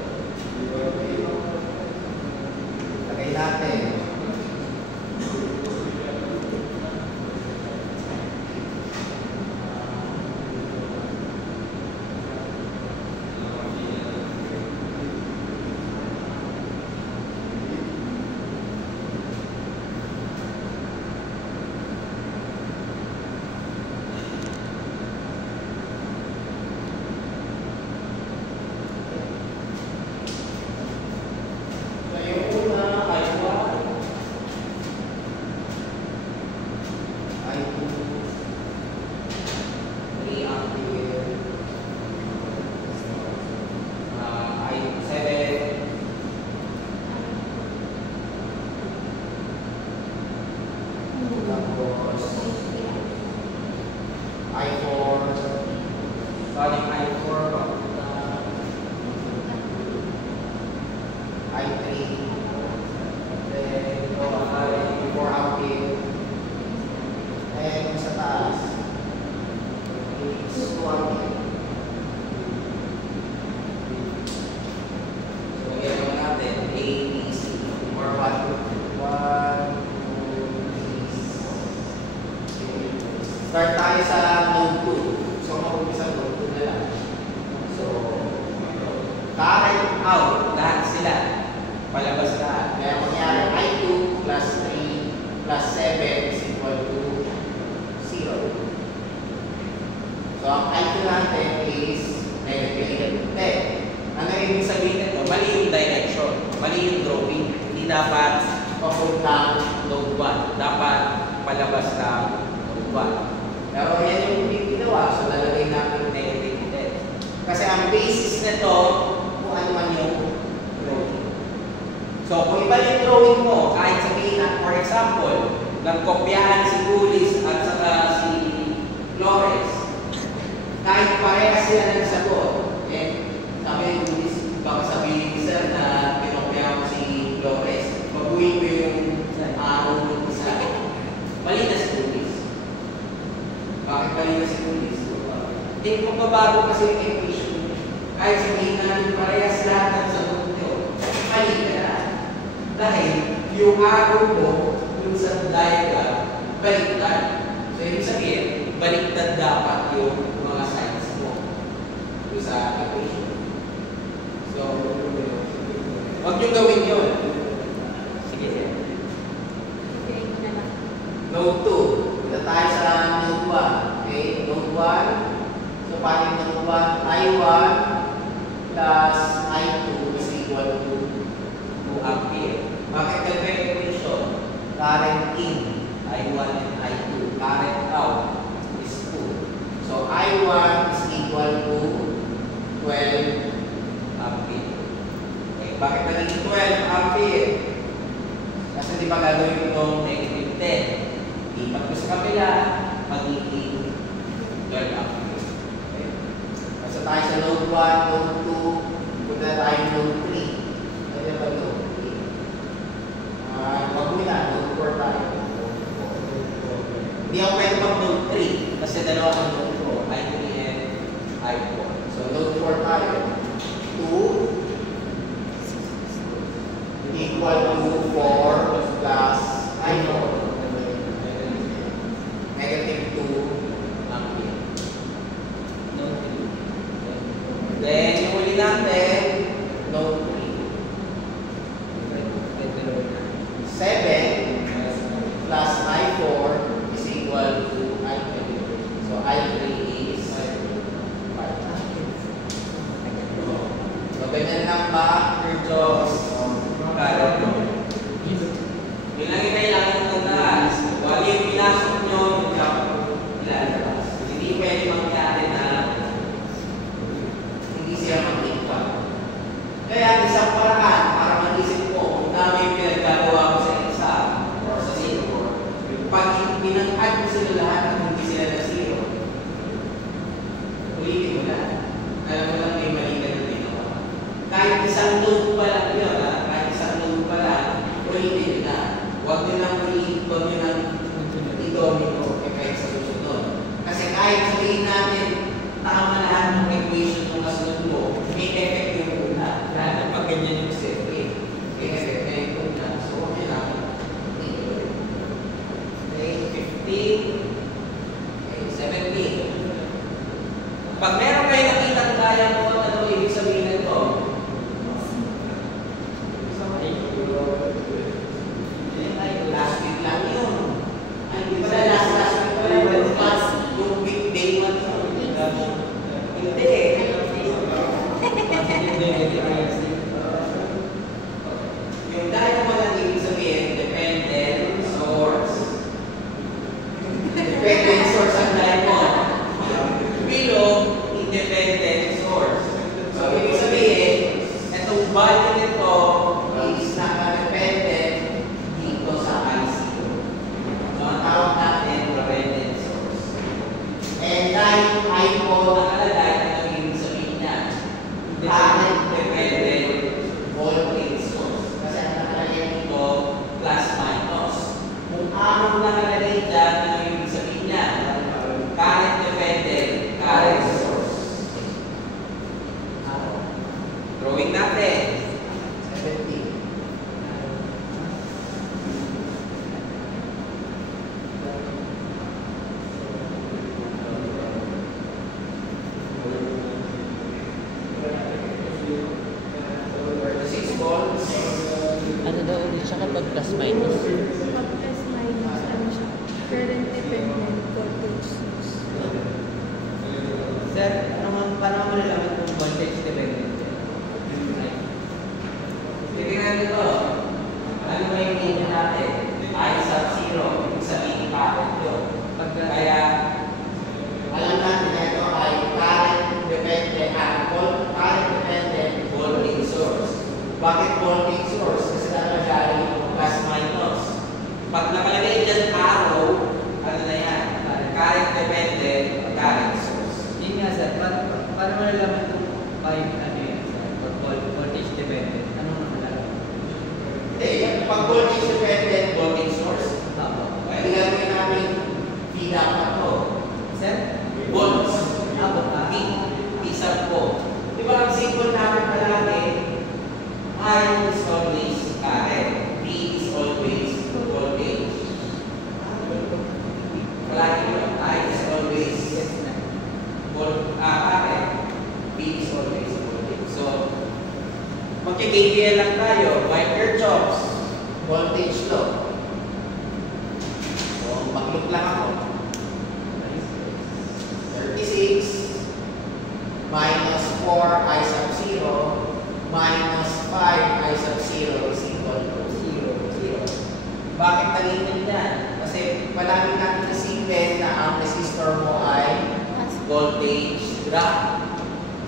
Lagay natin. Start tayo sa node 2. So, mag-umpisa node 2 na lang. So, current out, lahat sila. Palabas lahat. Kaya mangyari, I2 plus 3 plus 7 is equal to 0. So, ang I2 natin is negative 10. Ano ibig sabihin nito? Mali yung direction. Mali yung drawing. Hindi dapat papuntang node 1. Dapat palabas na node 1. Pero yan yung hindi ginawa, so lalagay natin negative 10. Kasi ang basis nito, kung ano man yung drawing. So kung iba yung drawing mo, kahit sabihin na, for example, nagkopyahan si Tulis at saka si Flores, kahit parehas sila ng sagot, sabi ni Tulis, baka sabihin ni Sir na pinopyahan ko si Flores, baguhin ko yung araw ng isa. Mali na si Tulis. Bakit mali na si Tulis? Hindi magbabago kasi yung equation. Kahit sabihin natin parehas lahat ng sagot nyo, mali ka na. Dahil yung araw mo dun sa diagram, baliktad. So, ibig sabihin, baliktad dapat yung mga signs mo dun sa equation. So, huwag nyo gawin yun. Sige. Node 2. Punta tayo sa node 1. Okay, node 1. So, paano yung node 1? I1 plus I2 is equal to 2 ampere. Bakit ganito yung equation? Current in, I1 and I2. Current out is 2. So, I1 is equal to 12 ampere. Okay, bakit naging 12 ampere? Kasi di ba gagawin itong negative 10? Ipat ko sa kabila, magiging 12 ampere. Okay? Kasi tayo sa node 1, node 2, punta tayo node 3. Kaya ba node 3? Wag mo na, node 4 tayo. Hindi ako pwede mag node 3 kasi dalawa ang node 4, I3 and I4. So node 4 tayo. 2 equal to 4 plus I4. Negative 2 ampere. Then, yung uli natin, node 3. 7 plus I4 is equal to I3. So, I3 is 5. So, ganyan lang ba? Kirchhoff's current law. Yun lang yung kailangan ng tandaan. Wala yung kahit isang load pa lang yun, kahit isang load pa lang, ulitin na. Huwag nyo nang i-domino effect sa susunod. Kasi kahit sabihin natin, tama lahat ng equation ng kasunod mo, may effect yung una. Lalo pag ganyan yung step A. May effect na yung una. So, okay lang. Okay, 15. Okay, 17. Pag meron kayo nakitang gaya mo, ano ibig sabihin nito? Last week lang yun. Ay, di ba last week pa lang? Yung weekday man yun. Hindi eh. Yung dahil mo lang ibig sabihin, dependent source. Dependent source ang dahil mo. Below, independent source. So, ibig sabihin, itong value nito is naka-dependent dito sa IC. So, ang tawag natin, dependent source. And dahil I po nakalagay, ano yung sabihin niya? Current dependent voltage source. Kasi ang nakalagay dito, plus minus. Kung anong nakalagay dyan, ano yung sabihin niya? Current dependent, current source. Drawing natin. 17. Ano daw ulit siya kapag plus minus? Pag plus minus, ano siya? Current dependent voltage source. Sir, paano mo nalaman kung voltage dependent? Tignan nito. Ano ba yung name natin? I sub 0. Ibig sabihin current yun. Kaya, Alam natin na ito ay current dependent voltage source. Bakit voltage source? Kasi nakalagay plus minus. Pag nakalagay dyan arrow, ano na yan? Current dependent, current source. Yun nga sir, paano mo nalaman itong 5 ano yun sir? Voltage dependent. Anong malalaman? pag voltage dependent voltage source, Tama. pwede gagawin namin feedback na to. Sir? Volts. Abot V. Isang po. Di ba ang symbol namin palagi? I is always current. V is always voltage. Palagi yun. I is always current. V is always voltage. So, magki-KVL lang tayo. By Kirchhoff's Voltage law. So, makluk lang ako. 36 minus 4 I sub 0 minus 5 I sub 0 is equal to 0. Bakit naging yan? Kasi palagi natin nasipin na ang resistor mo ay voltage drop.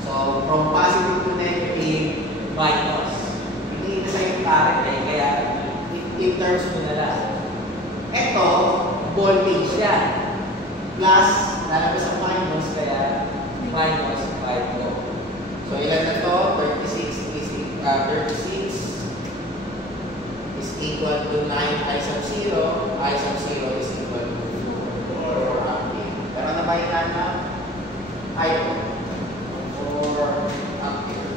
So, from positive to negative, minus. Hindi na sa'yo current eh, kaya in terms mo na lang. Ito, voltage yan. Plus, lalabas ang minus, kaya minus 5 mo. So, ilan na to? 36 is equal to 9 I sub 0. I sub 0 is equal to 4 ampere. Pero nabayan na I 4 ampere.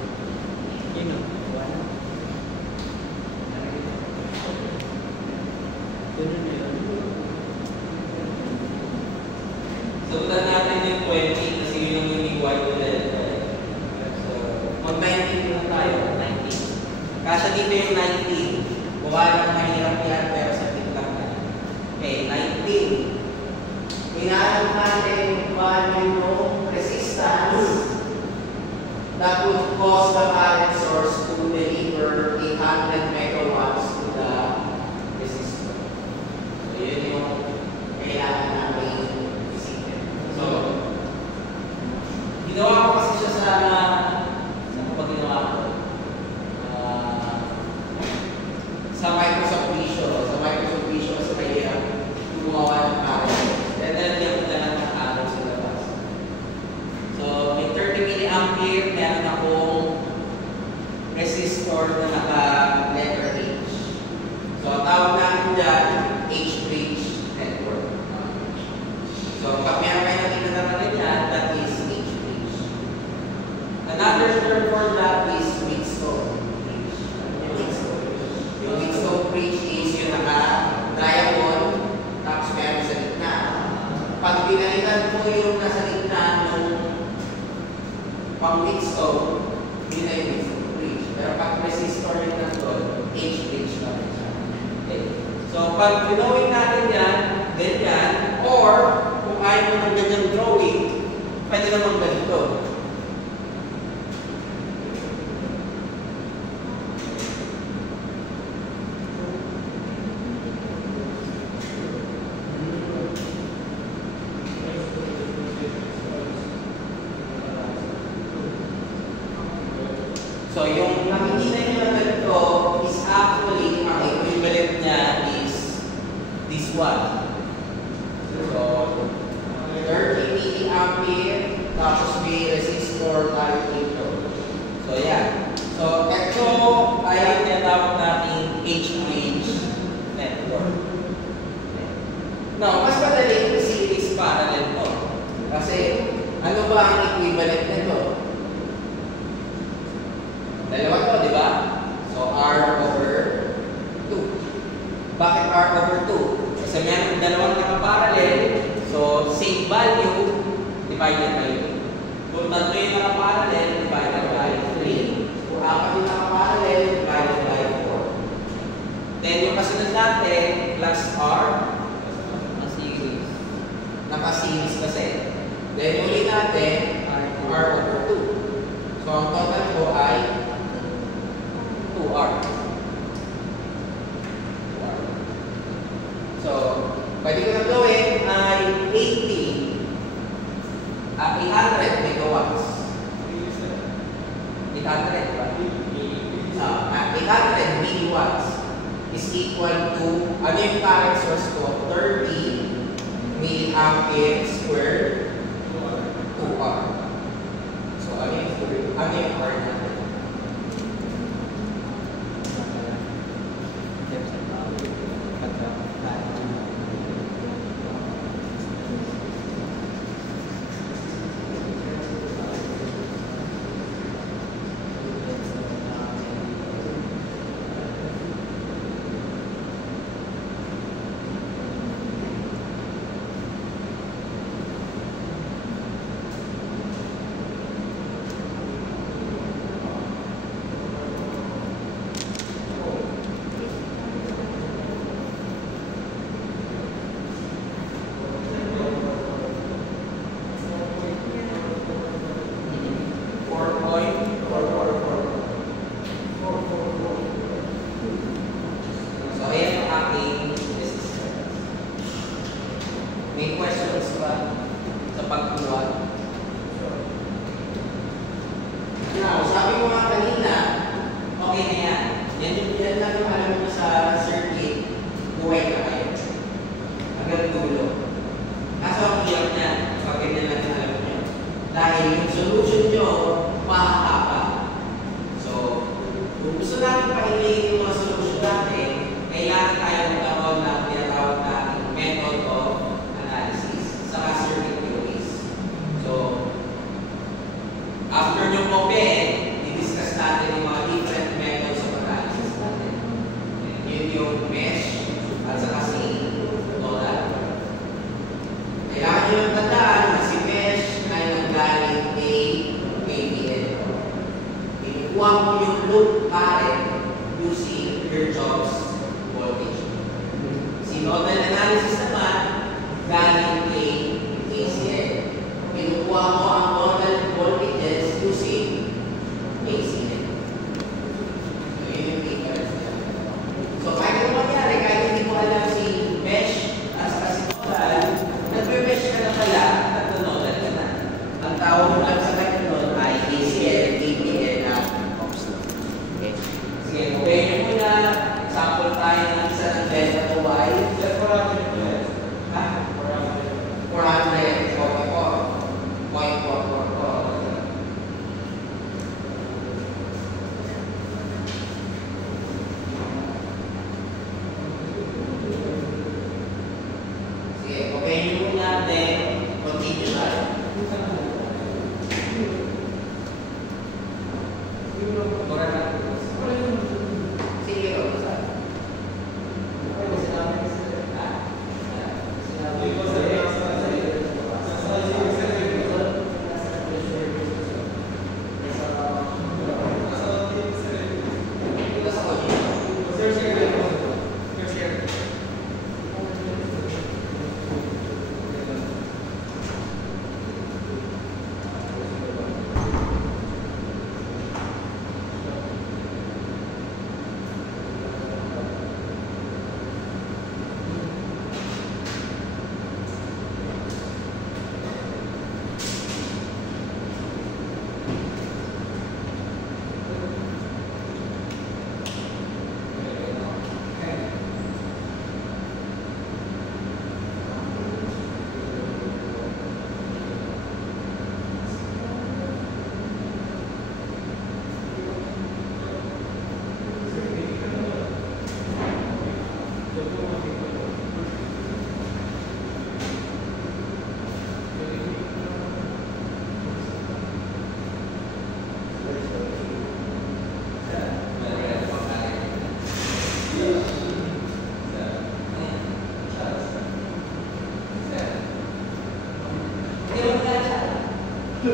Yun o. Ganun na yun. Sagutan natin yung 20 kasi yun yung white ulit. So, mag-19 lang tayo. 19. Kasya dito yung 19. Buka lang mahirap yan pero sa lang na. Okay, 19. Hinahanap natin yung value ng resistance that would cause the current source to deliver 800 megawatts to the resistor. So, yun yung kailangan namin isipin. So, ginawa ko kasi siya sa kapag ginawa ko. Sa Microsoft Visual. Sa Microsoft Visual, sa mahirap gumawa ng arrow. Kaya nalagyan ko na lang ng arrow sa labas. So, may 30 milliampere, meron akong resistor na naka-letter H. So, ang tawag natin dyan, H-bridge network. So, pag meron kayo nakita na ganyan, that is H-bridge. Another term for that is Wheatstone bridge. Yung Wheatstone bridge is yung naka-diamond, tapos meron sa gitna. Pag pinalitan po yung nasa gitna ng pang Wheatstone, yun ay Wheatstone bridge. Pero pag resistor yung nandun, H-bridge pa rin siya. Okay. So, pag pinawin natin yan, ganyan, or kung ayaw mo ng ganyang drawing, pwede naman ganito. So, yung nakikita nyo na ganito is actually, ang equivalent niya is this one. So, 30 milliampere, tapos may resistor tayo dito. So, yan. So, ito ay ang tinatawag nating H-bridge network. Now, mas madali yung series parallel to. Kasi, ano ba ang equivalent nito? Dalawa to, di ba? So, R over 2. Bakit R over 2? Kasi meron dalawang nakaparallel, so same value, divided by 2. Kung tatlo yung nakaparallel, divided by 3. Kung apat yung nakaparallel, divided by 4. Then yung kasunod natin, plus R, naka-series kasi. Then ulit natin, R over 2. So, ang total ko ay 2R. So, pwede ko na gawin ay 800 megawatts. 800, ba? 800 milliwatts is equal to, ano yung current source ko? 30 milliampere squared 2R. So, ano yung R natin? May questions ba sa pagkuha? Now, sabi ko nga kanina, okay na yan. Yan lang yung alam mo sa circuit, buhay na kayo. Hanggang dulo. Kaso ang hirap niya, pag ganyan lang yung alam nyo. Dahil yung solution nyo, mahahaba. So, kung gusto natin pailihin yung mga solution natin, kailangan tayo magkaroon ng tinatawag natin method of analysis sa circuit theories. So, after nyo open, i-discuss natin yung mga different methods of analysis natin. Yun yung mesh at saka si nodal. Kailangan nyo yung tandaan na si mesh ay nanggaling A, KVL. Kinukuha mo yung loop current using Kirchhoff's voltage. Si nodal analysis naman, galing A, KCL. Kinukuha mo ang nodal voltages using KCL. So, yun yung difference niya. So, kahit ano mangyari, kahit hindi mo alam si mesh at saka si nodal, nagme-mesh ka na pala at nodal ka na. Ang tawag mo lang sa kanya nun ay KCL, KVL at Opslow. Okay. Sige, okay nyo muna. Example tayo ng isa ng delta to y. Ha? 400.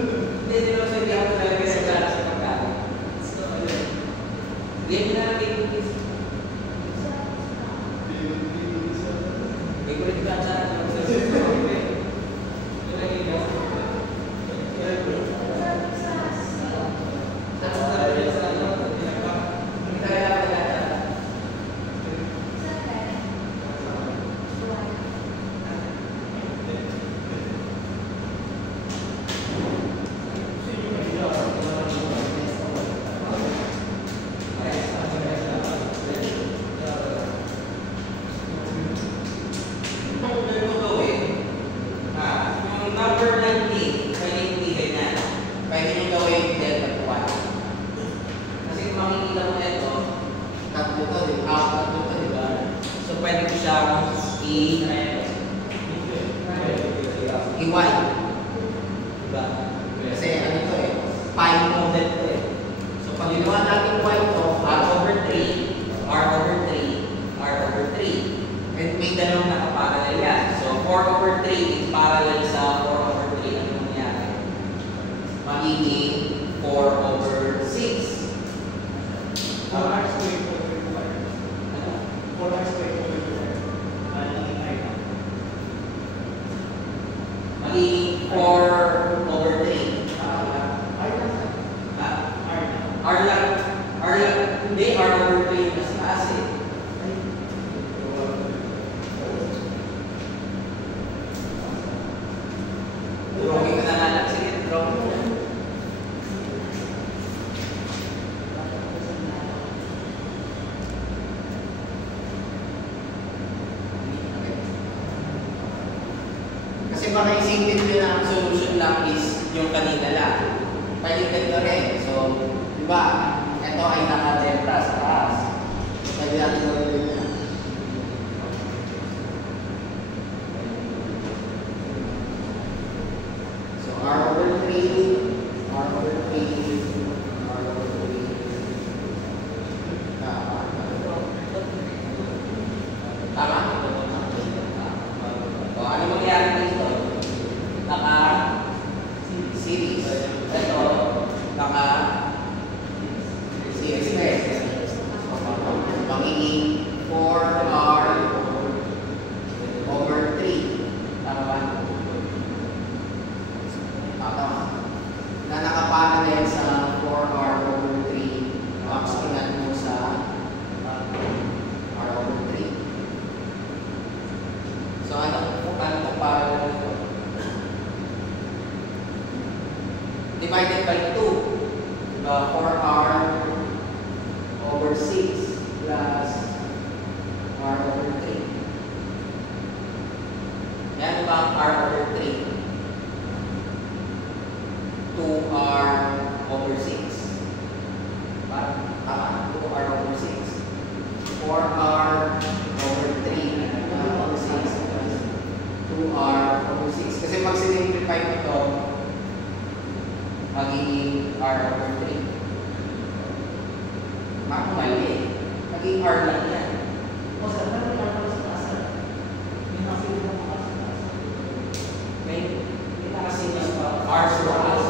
Hindi, di ba sabi ako talaga sa pagkain. Game na natin. Favorite ka sa makaisipin nyo na ang solution lang is yung kanina lang. Pwede ganito rin. So, di ba, ito ay naka-delta sa taas. Pwede natin gawin niya. So, R over 3, R over 3, R over 3. Tama? So, ano mangyari dito? Naka-series. Ito, naka-series. Magiging 4R over 3. Tama ba? Tama. Na nakaparallel sa 4R over 3. Tapos tingnan mo sa R over 3. So, ano parallel ito? Divided by 2. Diba? 4R over 6 plus R over 3. Yan ba ang R over 3? 2R over 6. Tama? 2R over 6. 4R over 3 over 6 plus 2R over 6. Kasi pag sinimplify mo ito, magiging R over 3. Mali. Magiging R lang yan. O saan na R para sa taas? May nakasing na sa taas. May nakasing na sa R sa taas.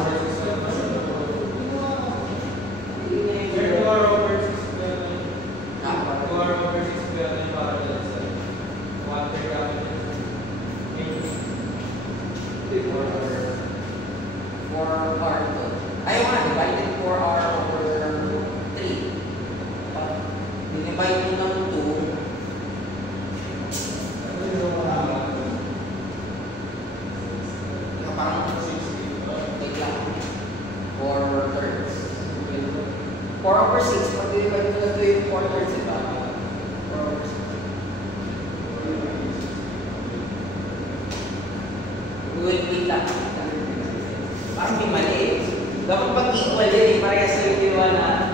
Parang may mali. Dapat pag-equal yan eh. Parehas na yung ginawa na.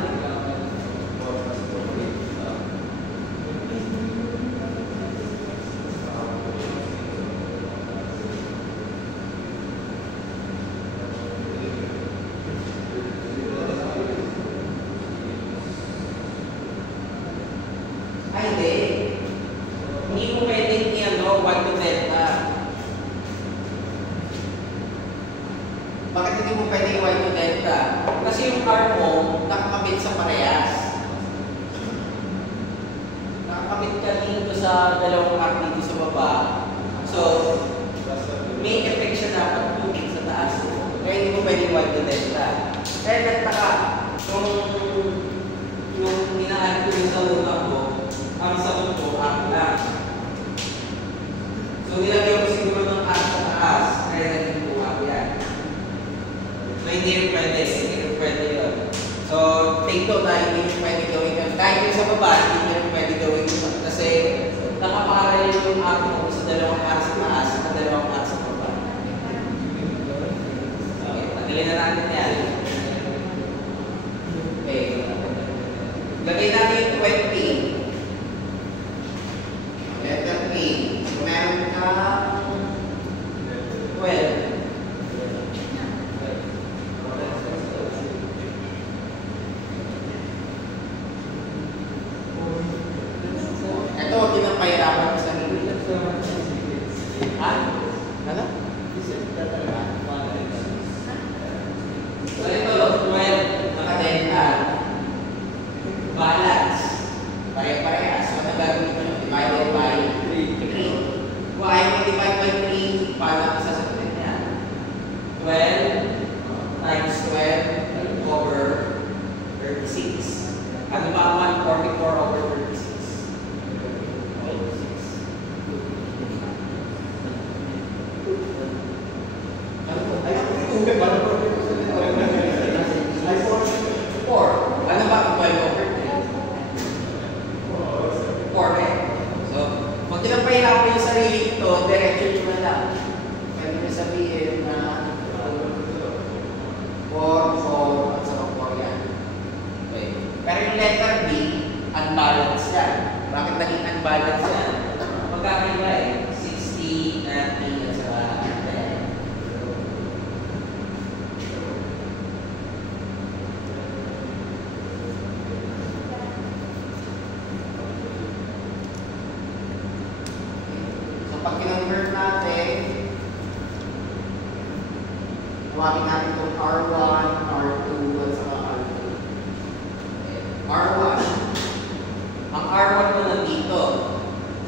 Ay, hindi. Hindi mo pwedeng i-ano, 1 to delta. Bakit hindi mo pwede nakakabit ka dito sa dalawang arc dito sa baba. So, may effect siya dapat tubig sa taas. Kaya hindi mo pwede wag the delta. Kaya nagtaka, yung inaan ko yung sa utak ko, ang sagot ko, arc lang. So, nilagyan ko siguro ng arc sa taas, kaya naging buhap yan. So, hindi rin pwede yun. So, take note na hindi rin pwede gawin yun. Kahit yung sa baba, hindi rin pwede gawin yun. Kasi, nakaparallel yung arc mo sa dalawang arc sa taas at dalawang arc sa baba. Okay, tanggalin na natin yan. Okay. Lagay natin yung 20. Letter A. Meron ka 12. Ito, pinapahirapan ko sa sarili. Ha? Ano? So ito, 12 naka-delta. Balance. Pare-parehas. So, nagagawin ko yun. Divided by 3. Kung ayaw mo divide by 3, paano ang sasagutin niya? 12 times 12 over 36. Ano ba ang 144 over 36? Ano ba ang 12 over 3? 4 eh. So, pag pinapahirapan yung sarili ito, direction nyo na lang. Pwede nyo sabihin na 4, 4, at saka 4 yan. Okay. Pero yung letter B, unbalanced yan. Bakit naging unbalanced yan? Magkakaiba eh. 60, 90, at saka 10. Pag kinonvert natin, huwagin natin itong R1, R2, at saka R2. R1. Ang R1 mo nandito.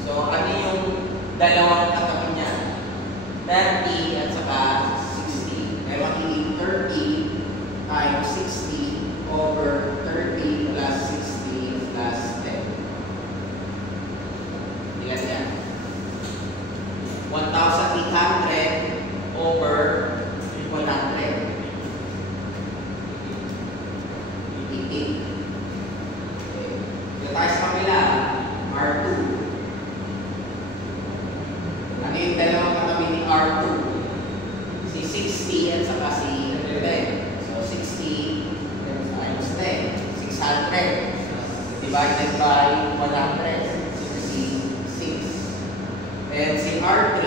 So, ano yung dalawang katabi niya? 30 at saka 60. Kaya magiging 30 times 60 over 30 plus 60 plus 10. Ilan yan? 1,800 over 100. 18. Okay. Dito tayo sa kabila, R2. Ano yung dalawang katabi ni R2? Si 60 at saka si 10. So 60 times 10. 600. Divided by 100. 66. And si R3,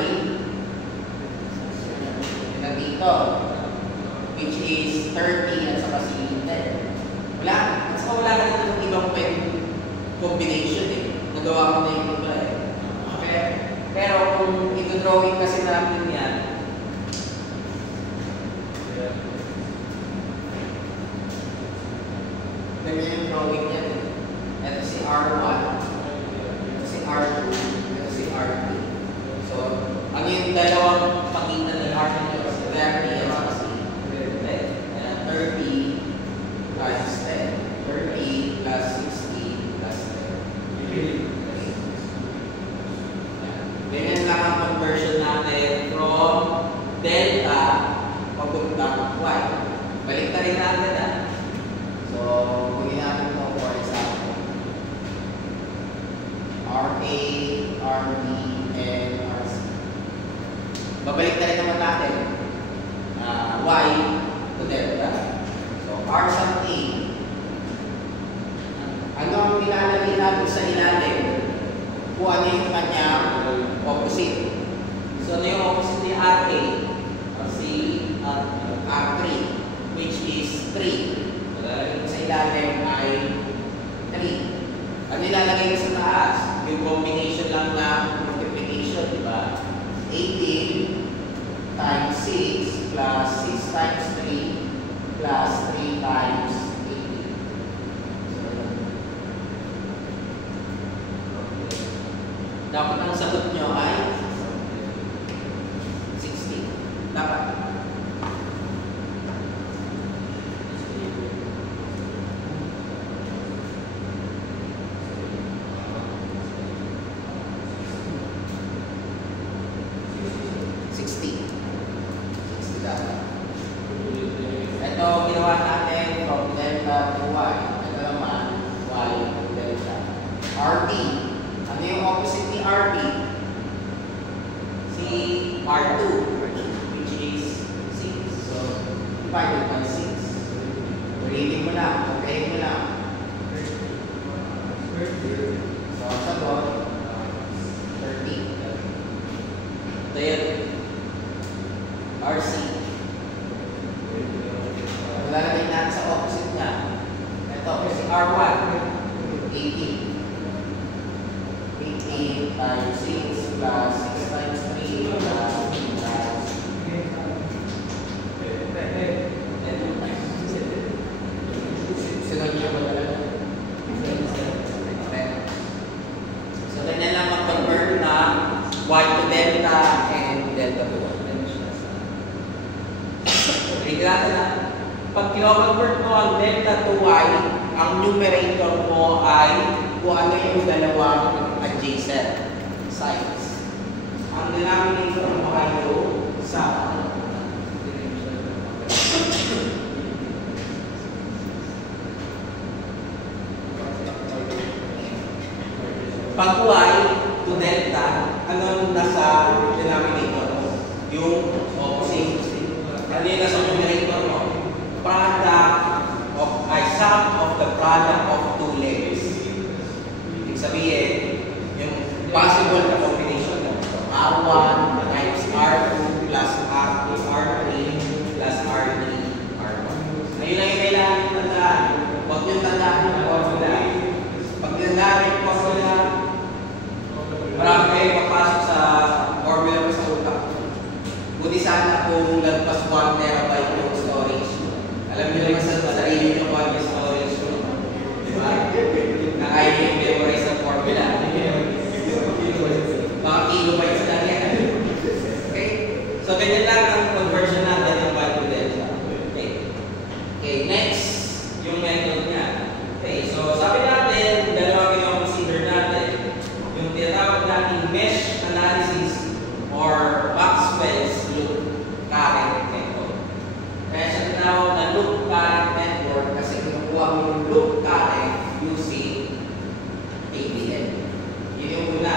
nandito, which is 30 at saka si 10. Wala. At saka wala ka dito ng ibang combination eh. Nagawa ko na yung iba eh. Okay? Pero kung ito-drawing kasi natin yan, ganyan yung drawing yan eh. Ito si R1, ito si R2, ito si R3. So, ang yung dalawang pagitan ni R nito kasi 30 at saka si 10. 30 times 10. 30 plus 60 plus 10. Ganyan lang ang conversion natin from delta papuntang y. Balik na rin natin ah. So, kunin natin ito for example. RA, RB, and RC. Babalik na rin naman natin. Y to delta. So, R sub A. Ano ang nilalagay natin sa ilalim? Kung ano yung kanyang opposite. So, ano yung opposite ni RA? Si R3, which is 3. Sa ilalim ay 3. Ano nilalagay ko sa taas? Yung combination lang na multiplication, di ba? 18 times 6 plus 6 times 3 plus 3 times 18. So, Dapat ang sagot nyo ay 60. Dapat. Ito, ginawa natin from delta to y. Ito naman, y to delta. RT. Ano yung opposite ni RT? Si R2, which is 6. So, divided by 6. Ulitin mo lang, okay mo lang. So, ang sagot, 30. Ito yun. RC. Lalagay natin sa opposite niya. Ito, si R1. 18. 18 times 6 plus 6 times 3 plus 3 times sunod niyo ba talaga? So, ganyan lang mag-convert na y to delta and delta to y. Tignan natin na. Pag kino-convert mo ang delta to y, ang numerator mo ay kung ano yung dalawang adjacent sides. Ang denominator mo ay yung sa pag y to delta, ano nasa denominator mo? Yung opposite. Ano yung nasa numerator mo? Product of, sum of the product of two legs. Ibig sabihin, yung possible na combination mo. So, R1 times R2 plus R2, R3 plus R3, R1. Ngayon lang yung kailangan yung tandaan. Huwag yung tandaan yung formula. Pag tandaan yung formula, marami kayo papasok sa formula pa sa utak. Buti sana kung lagpas 1 terabyte yung storage. Alam niyo naman sa sarili niyo kung ano yung storage mo. Diba? Na kaya niyo yung memorize ng formula. Mga kilobytes lang yan. Okay? So, ganyan lang ang conversion natin ng y to delta. Okay. Okay, next, yung method niya. Okay, so sabi natin, dalawa consider natin. Yung tinatawag natin mesh analysis or Maxwell's loop current method. Kaya siya tinawag na loop current network kasi kinukuha mo yung loop current using KVL. Yun yung una.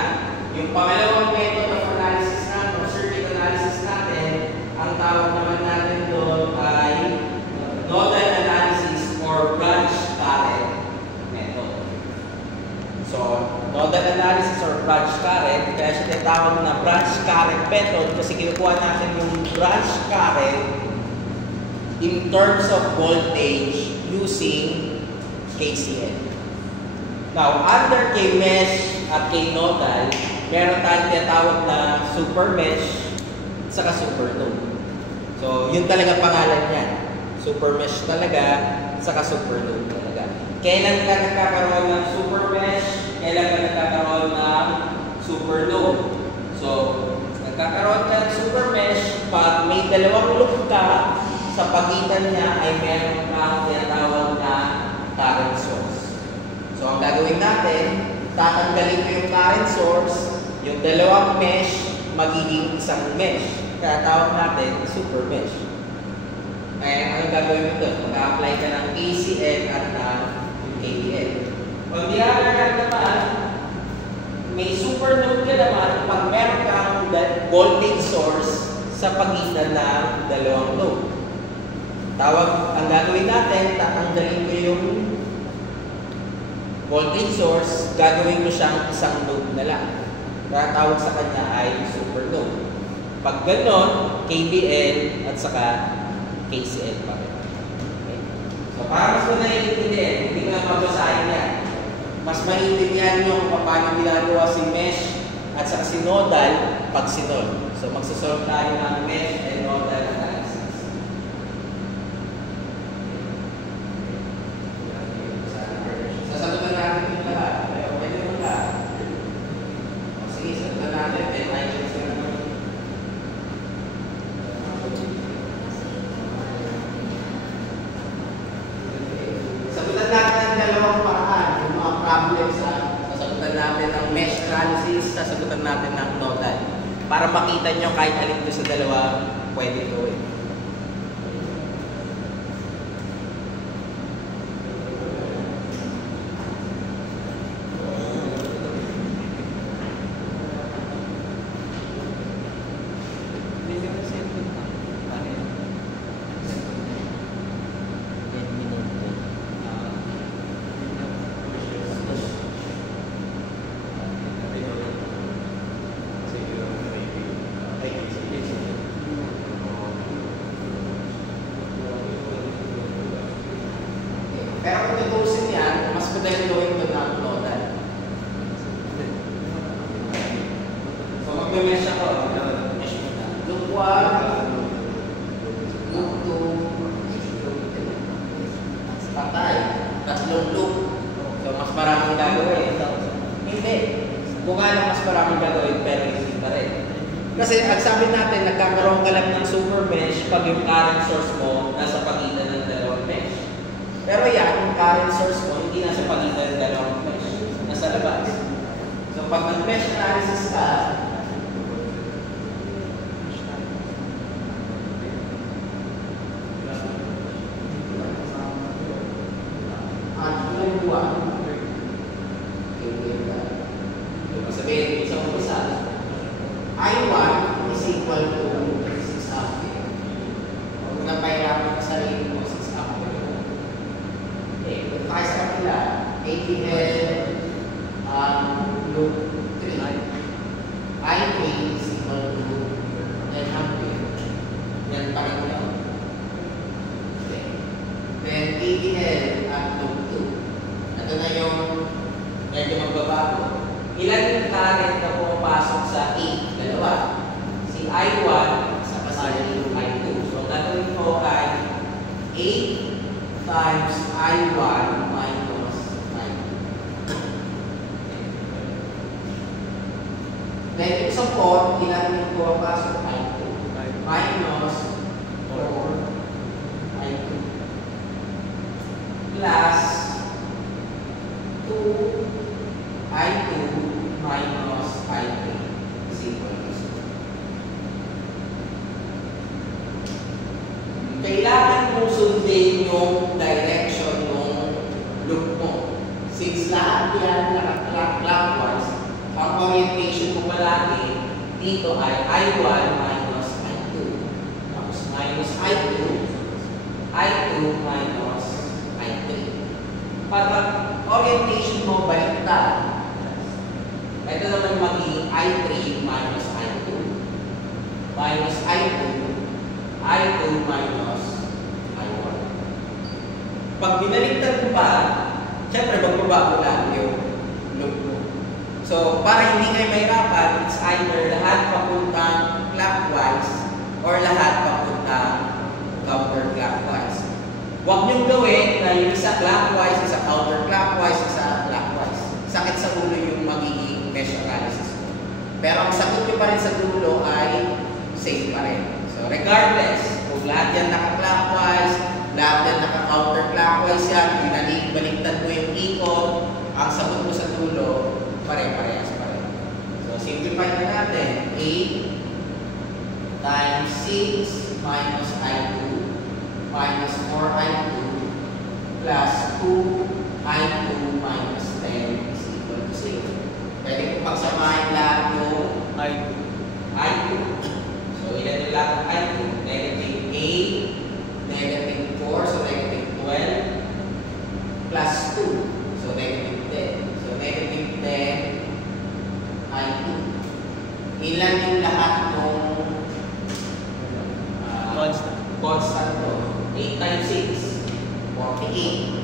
Yung pangalawang method of analysis natin, or circuit analysis natin, ang tawag naman natin doon ay nodal analysis or branch current method. So, nodal analysis or branch current, kaya siya tinatawag na branch current method kasi kinukuha natin yung branch current in terms of voltage using KCL. Now, under K-mesh at K-nodal, meron tayong tinatawag na super mesh at saka super node. So, yun talaga pangalan niya. Super mesh talaga at saka super node talaga. Kailan ka nagkakaroon ng super mesh? Kailan ka nagkakaroon ng super node? So, nagkakaroon ka ng super mesh pag may dalawang loop ka, sa pagitan niya ay meron kang tinatawag na current source. So, ang gagawin natin, tatanggalin ko yung current source, yung dalawang mesh, magiging isang mesh. Kaya tawag natin super mesh. Kaya anong gagawin mo doon? Mag-apply ka ng KCL at ng KVL. On the other hand naman, may super node ka naman pag meron kang voltage source sa pagitan ng dalawang node. Ang gagawin natin, tatanggalin ko yung voltage source, gagawin ko siyang isang node na lang. Kaya tawag sa kanya ay super node. Pag ganon, KVL at saka KCL pa rin. Okay? So, para mas naiintindihan, hindi ko na pagbasahin yan. Mas maintindihan nyo kung paano ginagawa si mesh at saka si nodal pag sinol. So, magsasolve tayo ng mesh and nodal analysis. Sasagutan natin yung lahat. Okay naman lahat. Sige, susubukan natin ng nodal para makita nyo kahit alin doon sa dalawa pwede gawin. Pero kung tutusin yan, mas madali gawin ito ng nodal. So magme-mesh ako. Mesh mo na. Loop 1, loop 2, loop 3. Patay. Tatlong loop. So mas maraming gagawin. Hindi. Kung nga lang mas maraming gagawin, pero hindi pa rin. Kasi ang sabi natin, nagkakaroon ka lang ng super mesh pag yung current source mo nasa pagitan ng dalawang mesh. Pero yan, yung current source mo, hindi nasa pagitan ng dalawang mesh. Nasa labas. So pag nag-mesh analysis ka, sabihin, isang umpisa, I1 is equal to 6 ampere. Huwag na pahirapan sa sarili mo, 6 ampere. Okay, kung tayo sa kapila, ATL loop 3. I3 is equal to 10 ampere. Yan pa rin lang. Okay. Then ATL at loop 2. Ito na yung medyo magbabago. Ilan yung current na pumapasok sa A? Dalawa. Si I1 sa kasali yung I2. So, gagawin ko ay 8 times I1 minus I2. Then, yung sa 4, ilan yung pumapasok? I2. Minus 4 I2. Plus 2 I2 minus I3 is equal to 0. Kailangan mong sundin yung direction ng loop mo. Since lahat yan naka-clockwise, ang orientation mo palagi dito ay I1 minus I2. Tapos minus I2, I2 minus I3. Para orientation mo baliktad. Ito naman magiging I3 minus I2 minus I2 I2 minus I1. Pag binaliktad mo pa, syempre magbabago lang yung loop mo. So, para hindi kayo mahirapan, it's either lahat papuntang clockwise or lahat papuntang counterclockwise. Huwag niyong gawin na yung isa clockwise, isa counterclockwise, isa clockwise. Sakit sa ulo yung magiging mesh analysis. Pero ang sagot nyo pa rin sa dulo ay same pa rin. So regardless, kung lahat yan naka-clockwise, lahat yan naka-counterclockwise yan, baliktad mo yung ikot, ang sagot mo sa dulo, pare-parehas pa rin. So simplify na natin. 8 times 6 minus I2 minus 4I2 plus 2I2 minus 10 is equal to 0. Pwede ko pagsamahin lahat yung I2. So, ilan yung lahat ng I2? Negative 8, negative 4, so negative 12, plus 2, so negative 10. So, negative 10, I2. Ilan yung lahat ng constant to? 8 times 6, 48.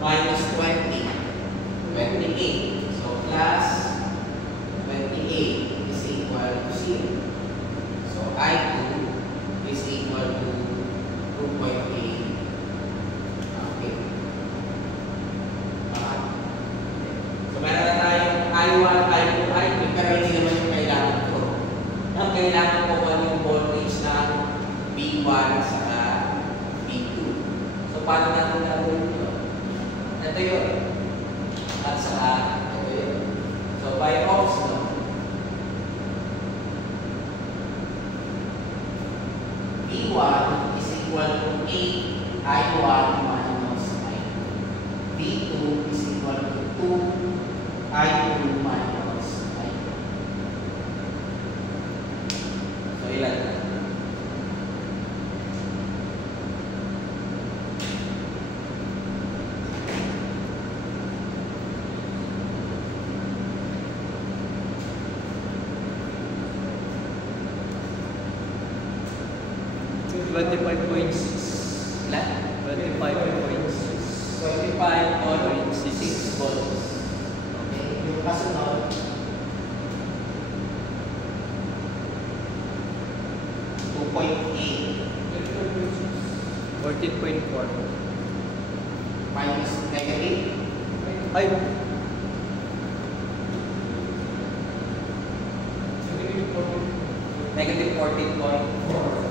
Minus 20, 28. So, plus 28 is equal to 0. So, I2 is equal to 2.8. Okay. So, meron na tayong I1, I2, I3, pero hindi naman yung kailangan ko. Ang kailangan ko yung voltage ng B1 sa B2. So, paano natin gagawin ito? Ito yun. At saka, ito yun. So, by Ohm's law, I2 minus I2. So, ilan na? Ilan? 25.6 volts. Okay, yung kasunod, 2.8 14.4. minus negative Ay, negative 14.4.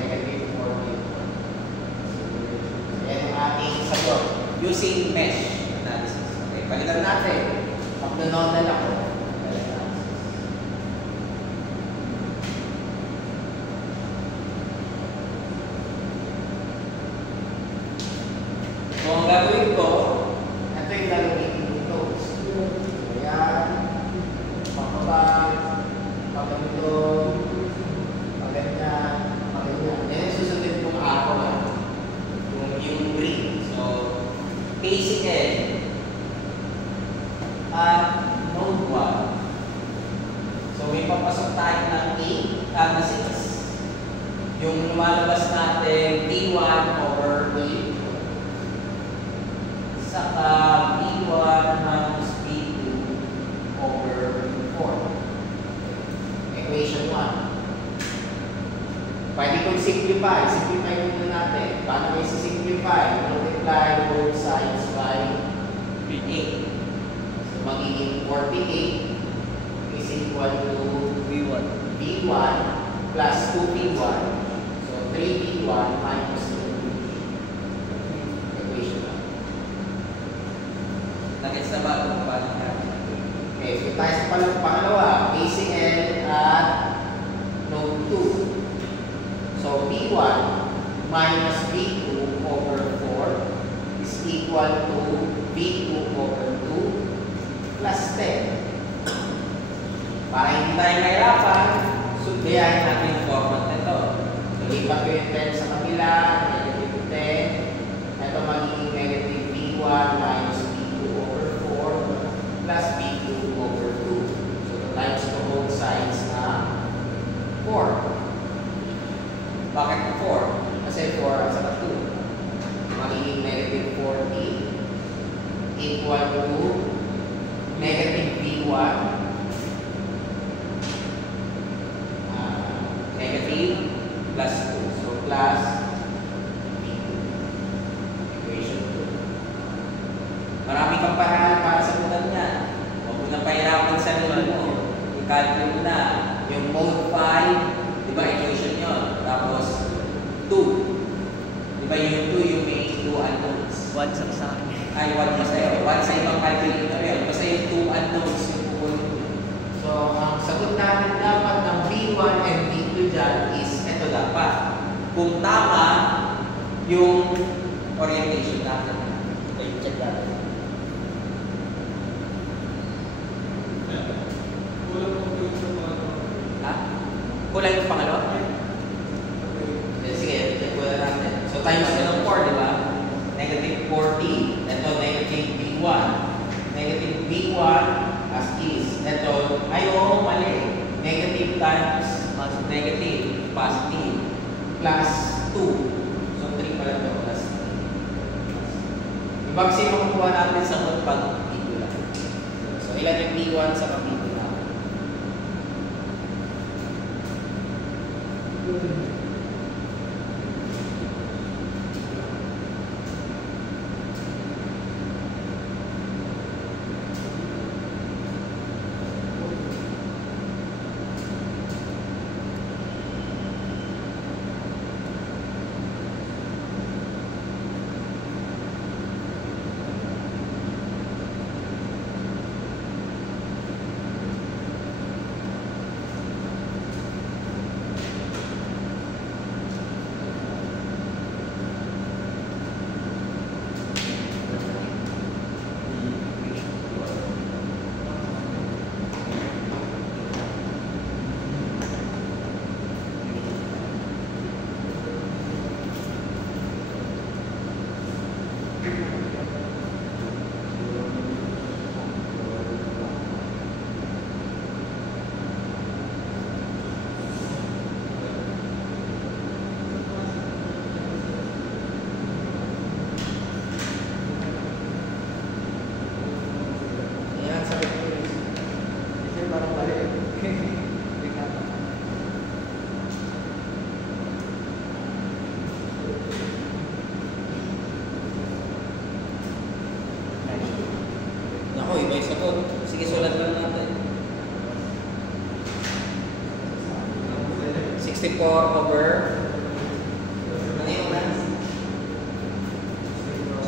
Negative 14. Yan ang ating sagot. Using mesh analysis. Okay, palitan natin. Mag-nodal ako. So, ang gagawin ko, ito yung gagawin yung nodes. Ayan. Pagkaba, pagganito, pagganyan, pagganyan. Yan yung susundin kong ako lang. Yung green. So, KCL at node 1. So, may papasok tayo ng 8 na 6. Yung lumalabas natin P1 over P2. Saka P1 minus P2 over 4. Equation 1. Pwede kong simplify. Simplify muna natin. Paano may simplify? Multiply both sides by 8. So, magiging 48 is equal to V1. V1 plus 2P1. So, 3P1 minus 2. Equation 1. Nagets na ba kung paano natin? Okay, so tayo sa pangalawa, KCL at node 2. So, P1 minus V2 over 4 is equal to V2 over 2 plus 10. Para hindi tayo mahirapan, sundayan natin yung format nito. So, lipat ko yung 10 sa kabila, negative 10. Ito magiging negative V1 minus plus B2 over 2. So, times to both sides na 4. Bakit 4? Kasi 4 at saka 2. Magiging negative 40 equal to negative B1 negative plus 2. So, plus B2. Equation 2. Marami kang paraan para sagutan niya. Huwag mo na pahirapan sa sarili mo. I-calculate mo na. Yung mode 5, di ba equation yun? Tapos 2. Di ba yung 2 yung may 2 unknowns? 1 sa akin. Ay, 1 pa sa'yo. 1 sa ibang calculator yun. Basta yung 2 unknowns yung pupunin. So, ang sagot natin dapat ng B1 and B2 dyan is ito dapat. Kung tama yung orientation natin. Okay, check natin. Ha? Kulang yung pangalawa? Sige, check muna natin. So, times ng 4, di ba? Negative 40. Ito, negative B1. Negative B1 as is. Ito, ay oo, mali. Negative times negative, positive. Plus 2. So, 3 pala ito, plus 3. Ibang sino makukuha natin sa pag B2 lang. So, ilan yung B1 sa B2 lang? Ako, iba yung sagot. Sige, sulat lang natin. 64 over... Ano yung math?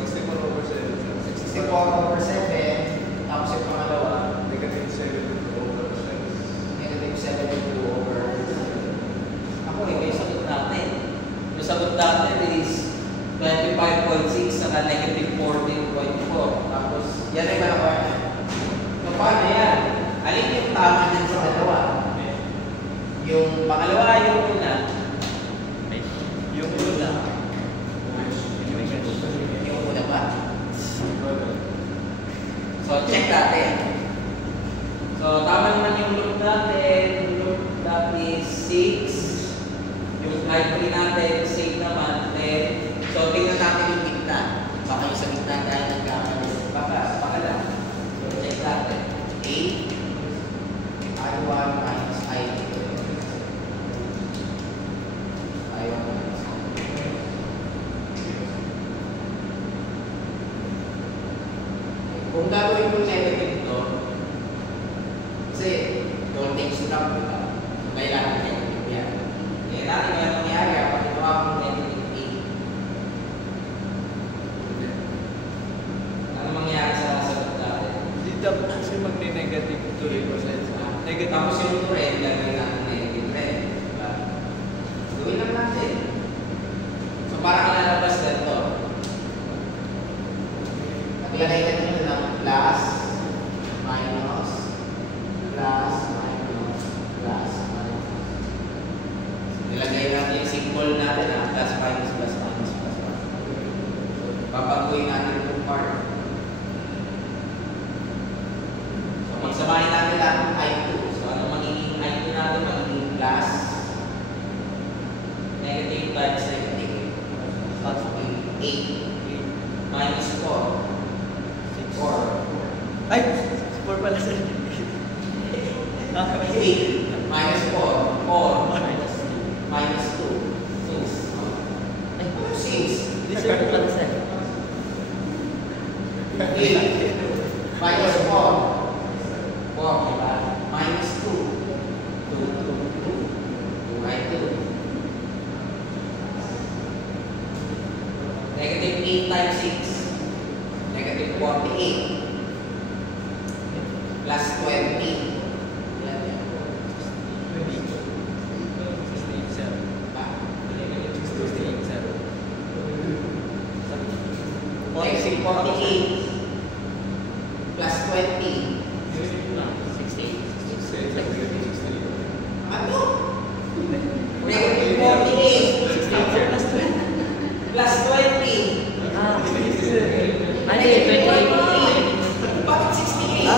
64 over 7. 64 over 7. Tapos yung pangalawa. Negative 7 over 7. Negative 72 over... Ako, iba yung sagot natin. Yung sagot natin is 25.6 saka negative 14.4. Tapos, yan ay malakuan na. So, paano yan? Alin yung tama dyan sa dalawa? Yung pangalawa, yung una. Yung una. Yung una ba? So, check natin. So, tama naman yung loop natin. Yung loop that is 6. Yung I3 natin, same naman. 10. So, tingnan natin yung gitna. Baka yung sa gitna tayo nagkamali. Baka lang. So, check natin. 8. I1 minus I2. I1 minus I2. Kung gagawin mo negative to, kasi voltage drop, diba? So, kailangan negative yan. Kaya natin kaya nangyari, kapag ginawa mong negative 8. Ano mangyayari sa sagot natin? Hindi dapat kasi magne-negative tuloy ko sa negative. Tapos yung red, gagawin natin negative red. Diba? Gawin lang natin. So parang lalabas na ito. Naglagay natin ito ng plus, minus, plus, minus, plus, minus. Nilagay natin yung symbol natin na plus, minus, plus, minus, plus, minus. So papaguhin natin itong part. So magsamahin natin lahat ng I2. So ano magiging I2 natin? Magiging plus, negative times negative. So 8 minus 4. 4. Ay! 4 pala sir. 8 minus 4. 4 minus 2. 2. Ay, 6. di sir, pala sir. 8 minus 4. 4, diba? Minus 2. 2 by 2. Negative 8 times 6. Negative 48. Plus 20. Yan yan. Ah, Negative 48. Plus 20. 68. Ano? Negative 48. 68 sir. Plus 20. Ah, ano yun? 28. Bakit 68?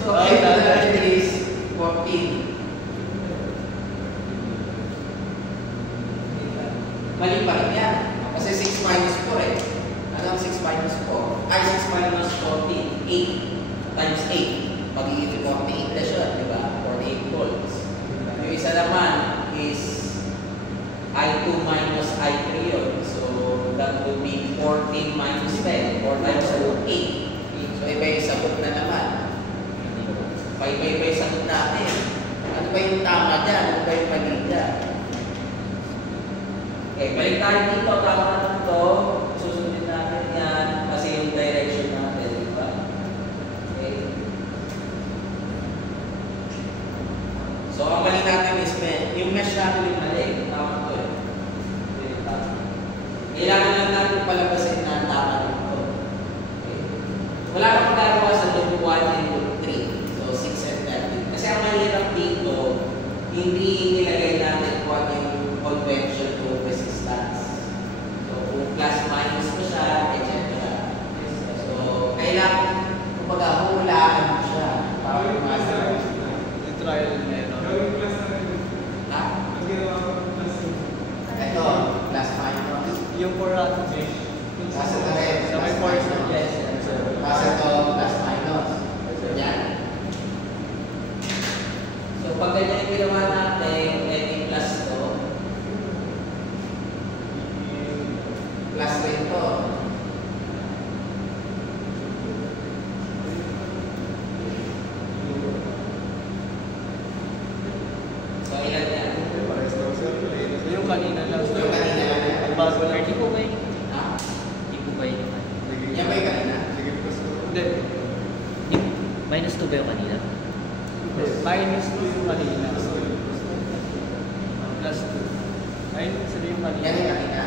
So, that is 14. Mali pa rin yan. Kasi 6 minus 4 eh. Ano ang 6 minus 4? Ay, 6 minus 14. 8 times 8. Magiging 48 na siya, di ba? 48 volts. Yung isa naman is I2 minus I3 yun. So, that would be 14 minus 10. 4 times 2, 8. So, iba yung sagot na naman. Iba yung sagot natin. Ano ba yung tama dyan? Ano ba yung mali dyan? Okay, balik tayo dito. Tama naman ito. Susundin natin yan kasi yung direction natin, di ba? Okay. So, ang mali natin is yung mesh natin yung mali. Tama ito eh. Okay, tama. Kailangan lang natin palabasin na tama dito. Okay. Wala kang magagawa sa loop 1 and loop 3. So, 6 and 13. Kasi ang mahirap dito, hindi nilagay natin kung ano yung convention to resistance. So, kung plus minus mo siya, etc. So, kailangan, kumbaga, hulaan mo siya. Para kumasa. Yung trial na yun. Gawin plus na rin. Ha? Ang ginawa ko plus na rin. Ito, plus minus. Yung 4 atoms. Nasa na rin. Sa may Plus force na minus. yes. Yes, sir. Nasa ito, plus minus. Yan. So, pag ganyan yung ginawa natin, any plus to, kanina lang. Yung kanina lang. Ang bago lang. Hindi po ba yun? Ha? Hindi po ba yun? Yan ba yung kanina? Sige, plus ko. Hindi. Minus 2 ba yung kanina? Minus 2 yung kanina. Plus 2. Ayun, sabi yung Yan kanina. yung kanina.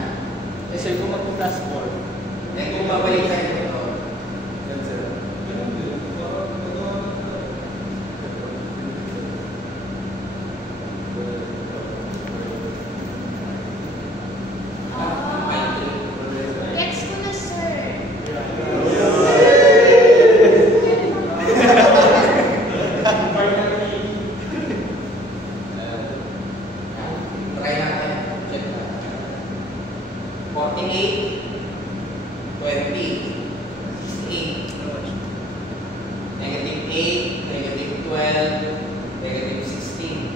Kasi kung mag-plus 4. Then kung babalik tayo dito, Yan, sir. Gets ko na, sir. try natin. Check na. 48, 20, 68, negative 8, negative 12, negative 16.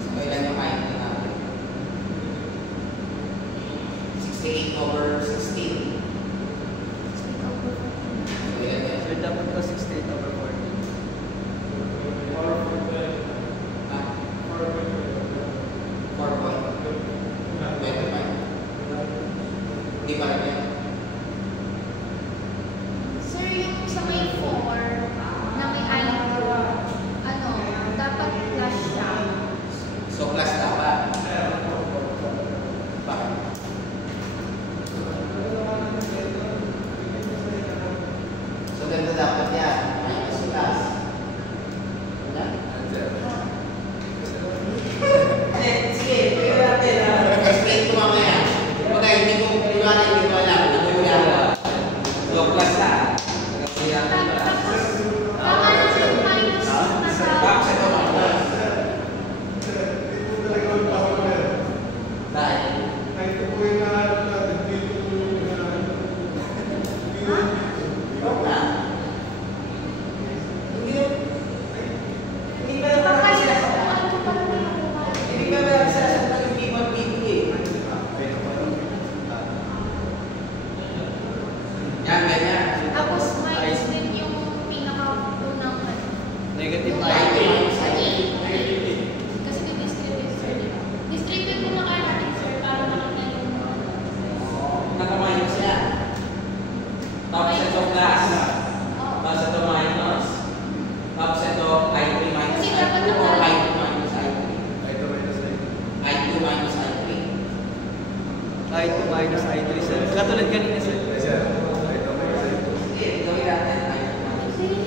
So, ilan yung height na natin? 68 over 16. So, ilan yan? So dapat pa 68 over 40. Ah, 4 point. 25. Hindi pa rin yan. Sir, yung sa may 4, na may I2, ano, dapat plus siya. So, plus dapat. Bakit? So, ganito dapat yan. Minus plus. Wala? Sige, pwede natin. Explain ko mamaya. Kumbaga, hindi ko alam. Nagmula ako. So, plus na. Kasi natin plus. Tapos, baka naman minus na sa... Tapos ito minus. Dahil, Ito po yung nahanap natin. Dito po yung nahanap. wag na. Hindi ba naman Baka sila yun, ano pa naman yung Hindi ba naman sila sa yung people eh. Yan, ganyan. Tapos minus din yung pinaka-unang Negative yung I2. minus I2. I2. Kasi distribute, sir. Distribute mo na kaya natin, sir, para makita yung... Naka-minus yan. Tapos ito plus. Oh. Tapos ito minus. Tapos ito I3 minus Kasi I2 dapat or naka- I2 minus I3. Ito minus I2 minus I3. I2 minus I3 sir. Katulad kanina sir. Sir, ito minus ito. Sige, gawin natin I2 minus Sige.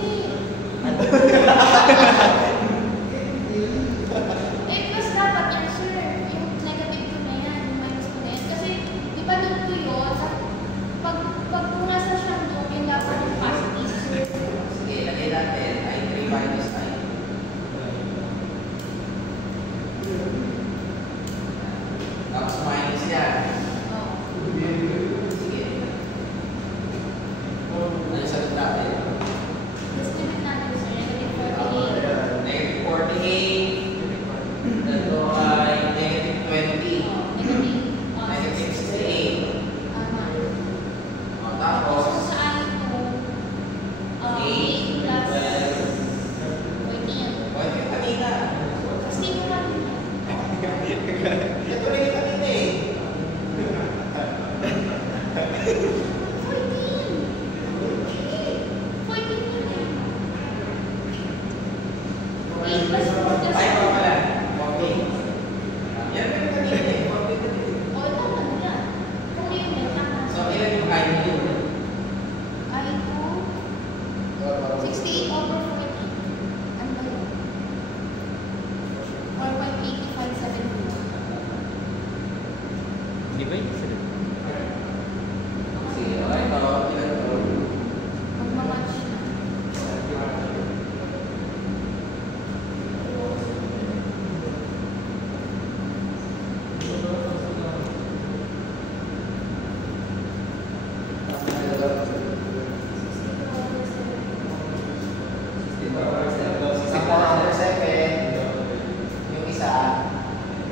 Eh, plus dapat yan, sir. Yung negative 2 na yan, yung minus 2 na yan. Kasi, di ba doon 2 yun? Pag kung nasa siyang doon, yun dapat yung positive, sir. Sige, lagay natin I3 minus I2. Tapos minus yan. Oh. Sige. Ano sagot natin? Distribute natin, sir. Negative 48. Negative 48. Ito ay negative 20. Oh, negative. Oh, Negative 68. Tama. O, tapos, So, sa akin po, 8 plus 14. pwede kanina. Kasi yung lang yun. Ito rin yung kanina eh. 8 plus 4 plus Ay, pa pala. 14. Yan rin yung kanina eh. 14 din eh. O, tama na yan. Kung yun yun, tama. So, ilan yung I2? Ay, po, 68 over 40. Ano ba yun? Or 185.72. Hindi ba yun sir? Sige, okay. Ito, ilan ito? Magmamatch na.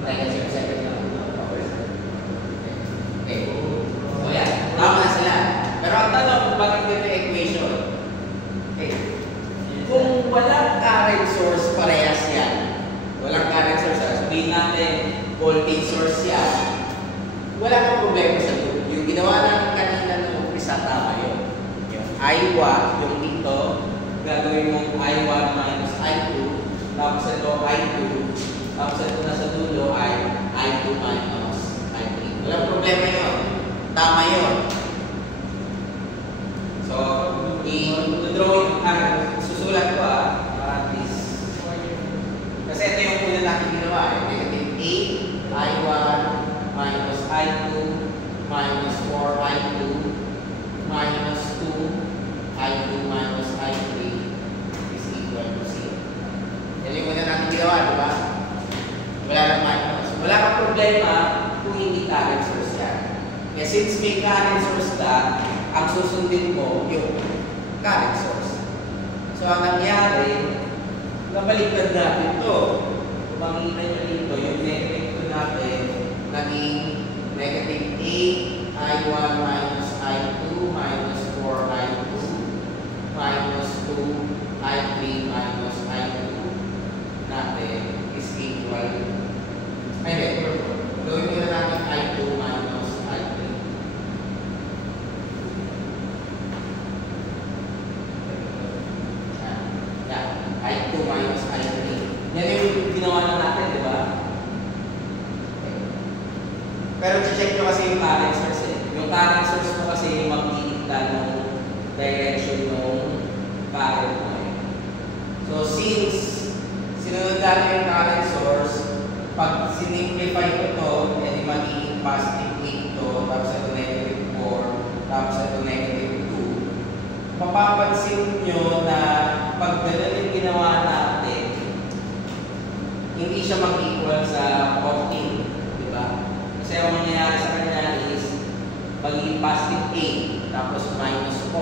Negative 7 lang. voltage source yan, wala kang problema sa loop. Yung ginawa natin kanina nung umpisa, tama yun. Yung I1, yung dito, gagawin mong I1 minus I2, tapos ito I2, tapos ito na sa dulo ay I2 minus I3. Walang problema yun. Tama yun. So, susulat ko para at least. Kasi ito yung una natin ginawa negative 8 I1 minus I2 minus 4 I2 minus 2 I2 minus I3 is equal to 0. Yan yung una natin ginawa, di ba? Wala nang minus. Wala kang problema kung hindi current source yan. Kaya since may current source ka, ang susundin mo yung current source. So, ang nangyari, nabaliktad natin ito. Kung makikita nyo dito, yung negative 2 natin, naging negative 8 I1 minus I2 minus 4 I2 minus 2 I3 minus I2 natin is equal. Ay, gawin mo na natin I2 minus I3. I2 minus I3. Yan yung ginawa na natin, di ba? Pero check nyo kasi yung current source eh. Yung current source mo kasi magdidikta ng direction ng current mo eh. So since sinunod natin yung current source, pag sinimplify ko ito, edi magiging positive 8 to, tapos ito negative 4, tapos ito negative 2. Mapapansin nyo na pag ganun yung ginawa natin, hindi siya mag-equal sa 14, di ba? Kasi ang mangyayari sa kanya is magiging positive 8, tapos minus 4.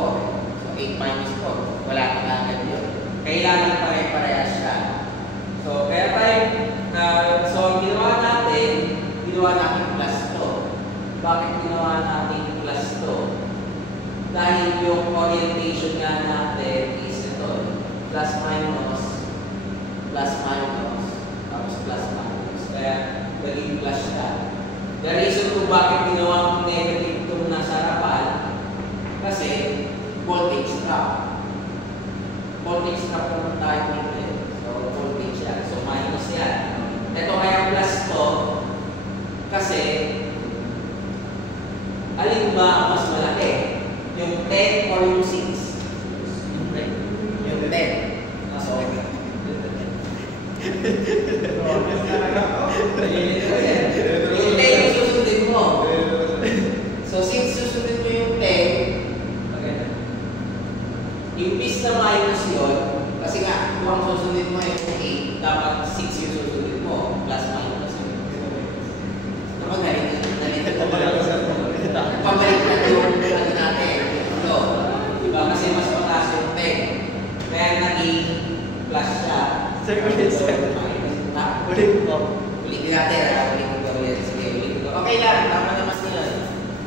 So 8 minus 4, wala ka agad yun. Kailangan pare-parehas siya. So kaya tayo, so ang ginawa natin plus to. Bakit ginawa natin plus to? Dahil yung orientation nga natin is ito, plus minus, tapos plus minus. Kaya naging plus siya. The reason kung bakit ginawa kong negative itong nasa harapan, kasi voltage drop. Voltage drop naman tayo dito. So voltage yan. So minus yan. Ito kaya plus to, kasi alin ba ang mas malaki? Yung 10 or yung 6? Yung 10. So, yung 10 yung susundin mo. So, since susundin mo yung 10, yung piece na minus yun, kasi nga, kung ang susundin mo yung 8, dapat 6 yung susundin mo, plus minus yun. Kapag pabalik na yung ano natin. Ito. Diba? Kasi mas mataas yung 10. Kaya naging plus siya. Sir, ulit sir. Ulit po. Ulitin natin. Ulitin ko ulit. Sige, ulitin ko. Okay lang. Tama naman nila.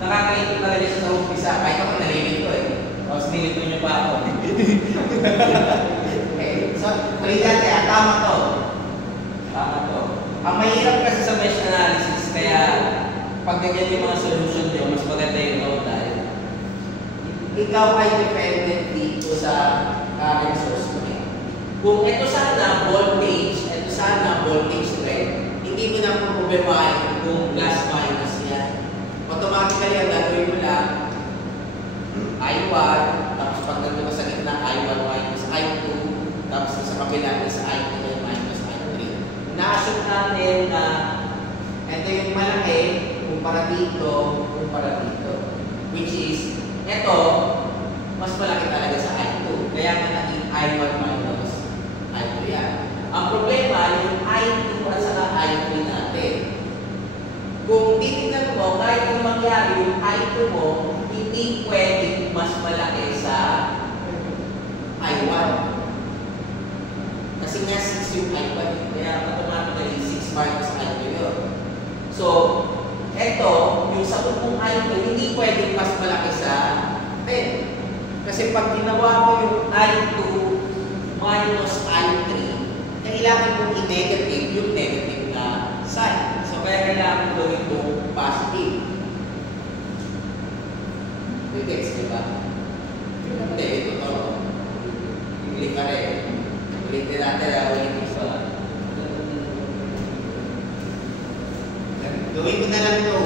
Nakakaintip na rin siya sa umpisa. Kahit ako nalilito ko eh. Tapos nilito niyo pa ako. Okay. So, ulitin natin. Tama to. Tama to. Ang mahirap kasi sa mesh analysis, kaya pag ganyan yung mga solution nyo, mas maganda yung note dahil ikaw ay dependent dito sa current source mo eh. Kung ito sana voltage red, hindi mo na problemahin kung plus minus yan. Automatically, ang gagawin mo lang, I1, tapos pag nandun sa gitna, I1 minus I2, tapos sa kabila is I2 minus I3. Na-assume natin na ito yung malaki, kumpara dito, which is, ito, mas malaki talaga sa I2. Kaya nga naging I1 minus I2 yan. Ang problema, yung I2 at saka I3 natin. Kung titignan mo, kahit yung mangyari, yung I2 mo, hindi pwedeng mas malaki sa I1. Kasi nga 6 yung I1, kaya automatically 6 minus I2 yun. So, eto, yung sa kung I2, hindi pwedeng mas malaki sa 10. Kasi pag ginawa mo yung I2 minus I3, kailangan mong i-negative yung negative na sign. So, gawin mo positive. Gets niyo ba? Hindi, ito to. Ulit ka rin. Ulitin natin, ulitin isa. Gawin ko na lang ito.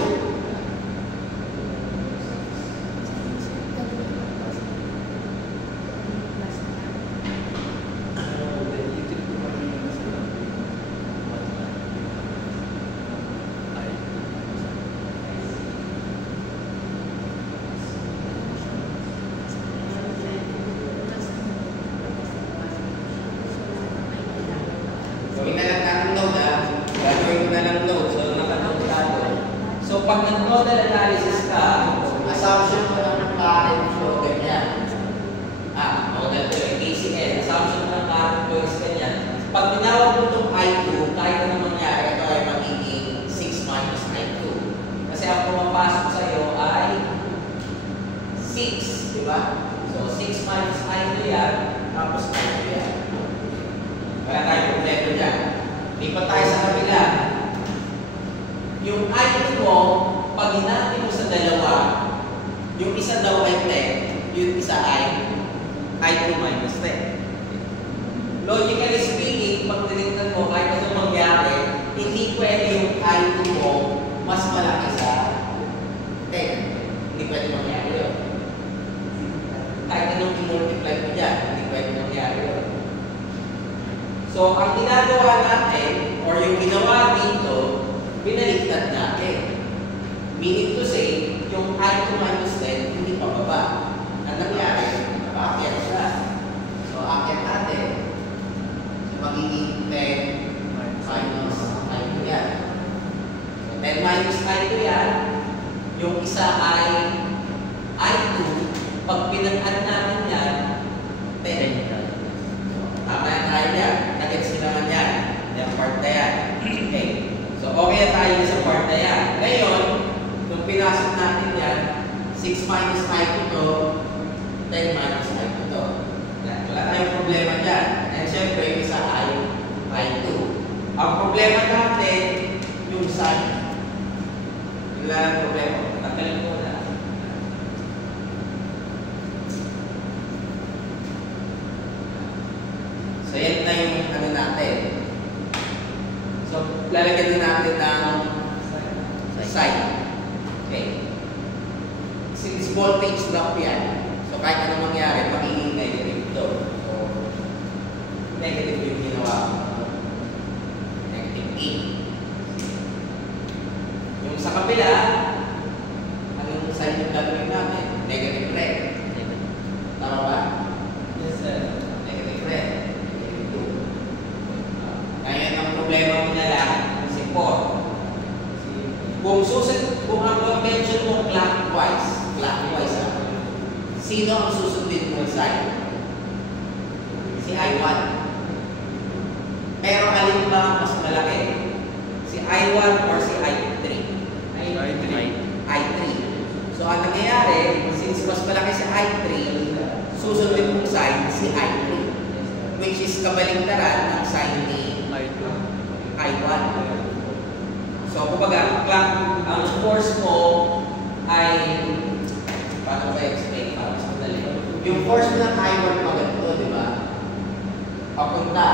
Gawin na lang natin node ha. Gagawin ko na lang node. So, nakanood ka doon. So, pag nag-nodal analysis ka, assumption mo lang ng current flow, ganyan. Nodal ko yung KCL. Assumption mo ng current flow is ganyan. Pag tinawag mo itong I2, kahit anong mangyari, ito ay magiging 6 minus I2. Kasi ang pumapasok sa iyo ay 6, di ba? So, 6 minus I2 yan, tapos I2 yan. Kaya tayo kompleto dyan. Lipat tayo sa kabila. Yung I2 mo, pag hinati mo sa dalawa, yung isa daw ay 10, yung isa ay I2 minus 10. Logically speaking, pag tinignan mo, kahit anong mangyari, hindi pwede yung I2 mo mas malaki sa 10. Hindi pwede mangyari yun. Kahit anong i-multiply mo dyan, hindi pwede mangyari yun. So, ang ginagawa natin, or yung ginawa dito, binaliktad natin. Meaning to say, yung I2 minus 10, hindi pababa. Ang nangyari, nakaakyat siya. So, akyat natin. So, magiging 10 minus I2 yan. So, 10 minus I2 yan. Yung isa ay I2. Pag pinag-add natin yan, 10. Tama na tayo yan. Nag-gets nyo naman yan. Yung part na yan. Okay. So, okay na tayo sa part na yan. Ngayon, nung pinasok natin yan, 6 minus I2 to, 10 minus I2 to. Wala tayong problema dyan. And syempre, yung isa ay I2. Ang problema natin, yung sign. Wala ang problema. Tanggalin mo na. So, yan na yung ano natin. So, lalagyan na natin ng sign. Okay. Since voltage drop yan, so kahit anong mangyari, magiging negative ito. So, negative yung ginawa ko. Negative 8. Yung sa kabila, anong sign yung gagawin natin? Negative red. Tama ba? Yes, sir. Negative red. Ngayon, ang problema mo na lang, si 4. Kung ang convention mo clockwise sino ang susundin mo sign? Si I1. Pero alin ba ang mas malaki? Si I1 or si I3? I3. So, ang nangyayari, since mas malaki si I3, susundin mong sign si I3. Which is kabaligtaran ng sign ni I1. So, kumbaga, ang force mo ay, paano ba explain? Para mas madali. Yung force mo ng I1 pa ganito, di ba? Papunta.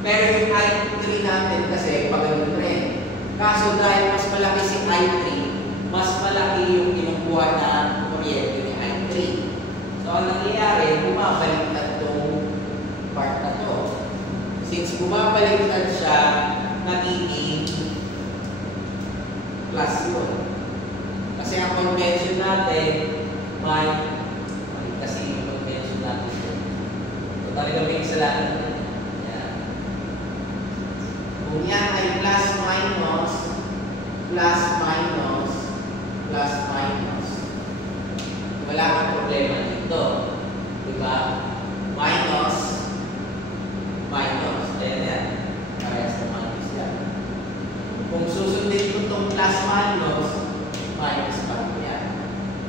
Pero yung I3 natin kasi pagano'n rin. Kaso dahil mas malaki si I3, mas malaki yung kinukuha na kuryente ni I3. So, ang nangyayari, bumabaliktad itong part na to. Since bumabaliktad siya, nagiging plus yun. Kasi ang convention natin, may kasi yung convention natin. So, talagang may kasalanan. Yan. Kung yan ay plus minus, plus minus, plus minus, wala kang problema dito. Diba? Minus, minus. Ayan yan. Parehas na minus yan. Kung susundin ko itong plus minus, minus pa rin yan.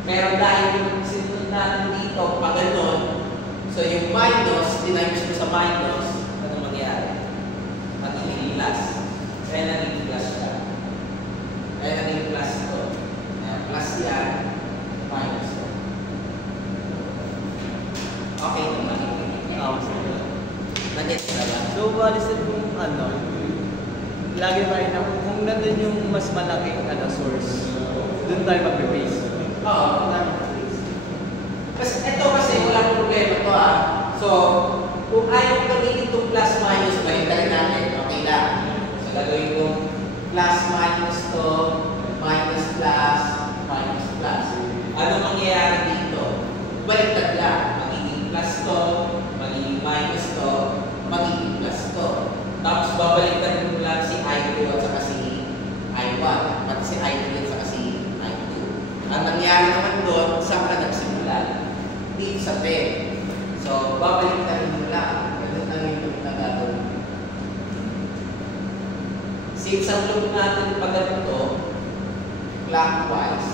Pero dahil yung sinunod natin dito, pag ganun, so yung minus, dinamis ko sa minus, ano mangyari? Magiging plus. Kaya naging plus siya. bali sir kung ano, lagi pa rin ako, kung nandun yung mas malaking source, doon tayo mag-base. Oo, kasi ito kasi walang problema to So, kung ayaw mo gamitin itong plus minus, balikan natin, okay lang. So, gagawin kong plus minus to, minus plus, minus plus. Ano mangyayari dito? Baliktad lang. Magiging plus to, magiging minus to, magiging plus to. Tapos babaliktad mo lang si I2 at saka si I1. Pati si I3 at saka si I2. Ang nangyari naman doon, saan ka nagsimula? Dito sa pen. So, babaliktad mo lang. Ganun lang yung nagagawin. Since ang loop natin pag ito, clockwise.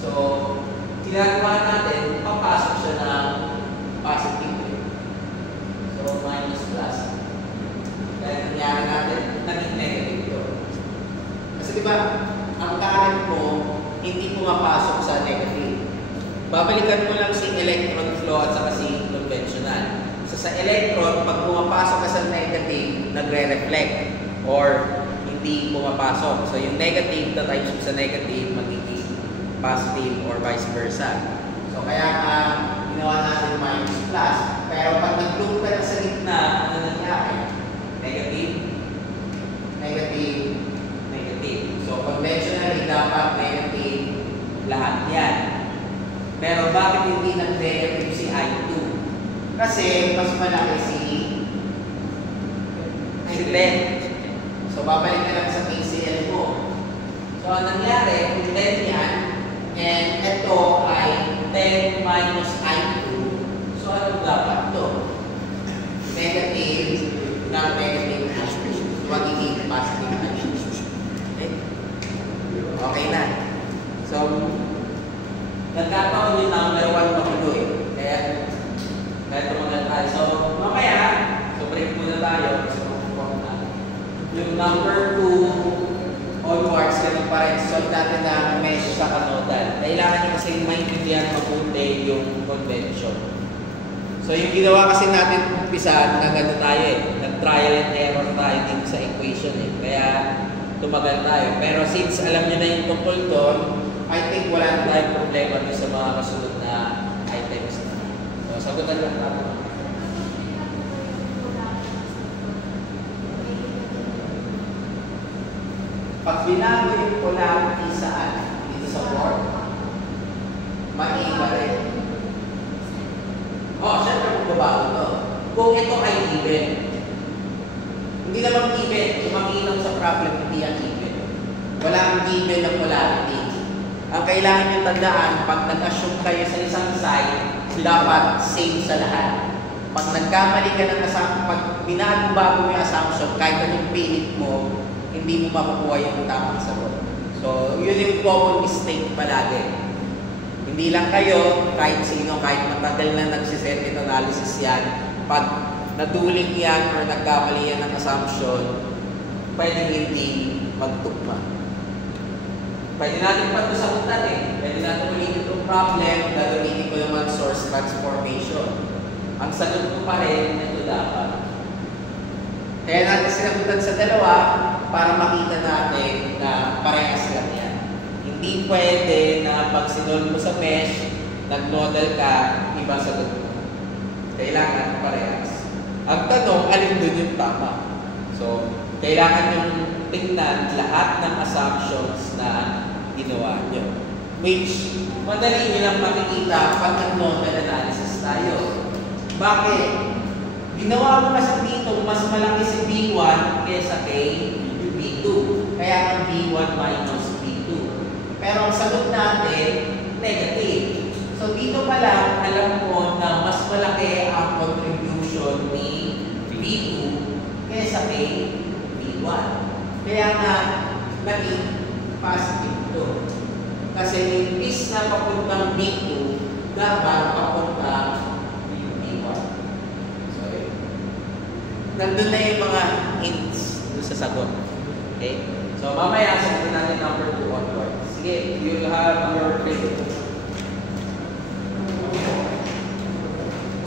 So, ginagawa natin, papasok siya ng positive. So, minus plus. Kaya nangyari natin, naging negative yun. Kasi diba, ang current mo, hindi pumapasok sa negative. Babalikan mo lang si electron flow at saka si conventional. So, sa electron, pag pumapasok ka sa negative, nagre-reflect or hindi pumapasok. So, yung negative na times sa negative, magiging positive or vice versa. So, kaya ginawa natin minus plus. Pero pag nag-loop ka na sa gitna, ano nangyari? Negative, negative, negative. So, conventionally, dapat negative lahat yan. Pero bakit hindi nag-negative si I2? Kasi mas malaki si 10. So, babalik ka lang sa PCL mo. So, ang nangyari, kung 10 yan, and ito ay 10 minus I2. So, ano dapat to? Negative na negative I2. So, magiging positive I2. Okay na. So, nagkataon yung number 1 magulo eh. Kaya tumagal tayo. So, mamaya, so break muna tayo. So, yung number 2 onwards, ganun pa rin. So, natin na measure sa kanodal. Kailangan nyo kasi maintindihan mabuti yung convention. So, yung ginawa kasi natin umpisa, nagano tayo eh. Nag-trial and error tayo dito sa equation eh. Kaya, tumagal tayo. Pero since alam nyo na yung tungkol doon, I think wala na tayong problema doon sa mga kasunod na items na. So, sagutan lang natin. Pag binago yung polarity saan? Dito sa board, maiba rin. Siyempre magbabago to. Kung ito ay even, hindi naman even, kung makikita sa problem, hindi yan even. Walang even na polarity. Ang kailangan nyo tandaan, pag nag-assume kayo sa isang side, dapat same sa lahat. Pag nagkamali ka ng assumption, pag binago yung assumption, kahit anong pilit mo, hindi mo makukuha yung tamang sagot. So, yun yung common mistake palagi. Hindi lang kayo, kahit sino, kahit matagal na nagsiset analysis yan, pag naduling yan or nagkamali yan ng assumption, pwedeng hindi magtugma. Pwede natin pag-usakutan eh. Pwede natin ulitin itong problem, gagamitin ko naman source transformation. Ang sagot ko pa rin, ito dapat. Kaya natin sinagutan sa dalawa para makita natin na parehas lang yan. Hindi pwede na pag sinolve mo sa mesh, nag-model ka, iba sagot mo. Kailangan parehas. Ang tanong, alin doon yung tama? So, kailangan yung tingnan lahat ng assumptions na ginawa nyo. Which, madali nyo lang makikita pag nag-model analysis tayo. Bakit? Ginawa mo kasi dito, mas malaki si B1 kaysa kay B2. Kaya ang B1 minus B2. Pero ang sagot natin, negative. So dito pa lang, alam mo na mas malaki ang contribution ni B2 kaysa kay B1. Kaya nga, naging positive ito. Kasi imbis na papuntang B2, dapat papuntang B1. So, nandun na yung mga hints doon sa sagot. Okay? So, mamaya, sagutin natin number 2 onward. Sige, you'll have your grade.